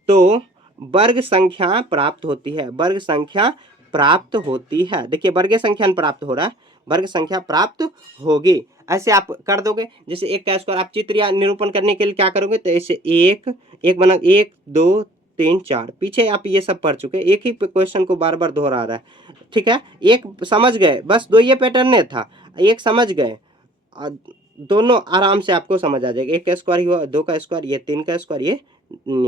तो वर्ग संख्या प्राप्त होती है, देखिए वर्ग संख्या प्राप्त हो रहा है, वर्ग संख्या प्राप्त होगी, ऐसे आप कर दोगे। जैसे 1 का स्क्वायर आप चित्र या निरूपण करने के लिए क्या करोगे, तो ऐसे 1 बना 1 2 3 4, पीछे आप ये सब पढ़ चुके, एक ही क्वेश्चन को बार बार दोहरा रहा है, ठीक है। एक समझ गए, बस 2 ये पैटर्न था, एक समझ गए, दोनों आराम से आपको समझ आ जाएगा। 1 का स्क्वायर हुआ, 2 का स्क्वायर, ये 3 का स्क्वायर, ये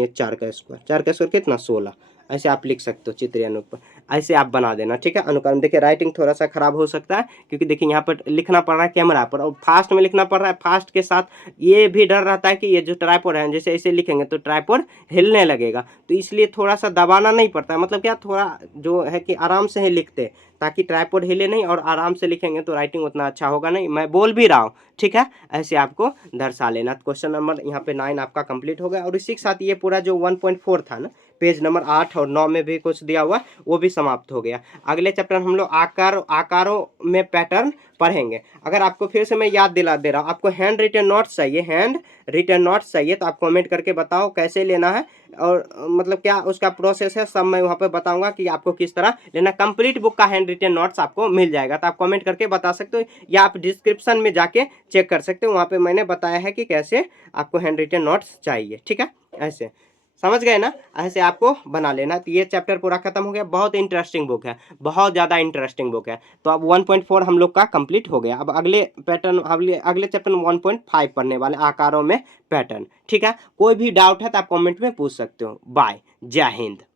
4 का स्क्वायर, 4 का स्क्वायर कितना 16, ऐसे आप लिख सकते हो चित्र अनुक्रम, ऐसे आप बना देना, ठीक है। अनुक्रम देखिए राइटिंग थोड़ा सा खराब हो सकता है क्योंकि देखिए यहाँ पर लिखना पड़ रहा है कैमरा पर और फास्ट में लिखना पड़ रहा है। फास्ट के साथ ये भी डर रहता है कि ये जो ट्राइपॉड है जैसे ऐसे लिखेंगे तो ट्राइपॉड हिलने लगेगा, तो इसलिए थोड़ा सा दबाना नहीं पड़ता है, मतलब क्या थोड़ा जो है कि आराम से ही लिखते ताकि ट्राइपॉड हिले नहीं, और आराम से लिखेंगे तो राइटिंग उतना अच्छा होगा नहीं। मैं बोल भी रहा हूँ, ठीक है, ऐसे आपको दर्शा लेना। क्वेश्चन नंबर यहाँ पे 9 आपका कंप्लीट हो गया, और इसी के साथ ये पूरा जो 1.4 था ना, पेज नंबर 8 और 9 में भी कुछ दिया हुआ वो भी समाप्त हो गया। अगले चैप्टर हम लोग आकारों में पैटर्न पढ़ेंगे। अगर आपको फिर से मैं याद दिला दे रहा हूँ, आपको हैंड रिटन नोट्स चाहिए, हैंड रिटन नोट्स चाहिए तो आप कमेंट करके बताओ कैसे लेना है, और मतलब क्या उसका प्रोसेस है सब मैं वहाँ पे बताऊंगा कि आपको किस तरह लेना। कंप्लीट बुक का हैंड रिटन नोट्स आपको मिल जाएगा, तो आप कमेंट करके बता सकते हो, या आप डिस्क्रिप्शन में जाके चेक कर सकते हो, वहाँ पे मैंने बताया है कि कैसे आपको हैंड रिटन नोट्स चाहिए, ठीक है। ऐसे समझ गए ना, ऐसे आपको बना लेना। तो ये चैप्टर पूरा खत्म हो गया। बहुत इंटरेस्टिंग बुक है, बहुत ज़्यादा इंटरेस्टिंग बुक है। तो अब 1.4 हम लोग का कंप्लीट हो गया। अब अगले पैटर्न अगले चैप्टर में 1.5 पढ़ने वाले आकारों में पैटर्न, ठीक है। कोई भी डाउट है तो आप कमेंट में पूछ सकते हो। बाय, जय हिंद।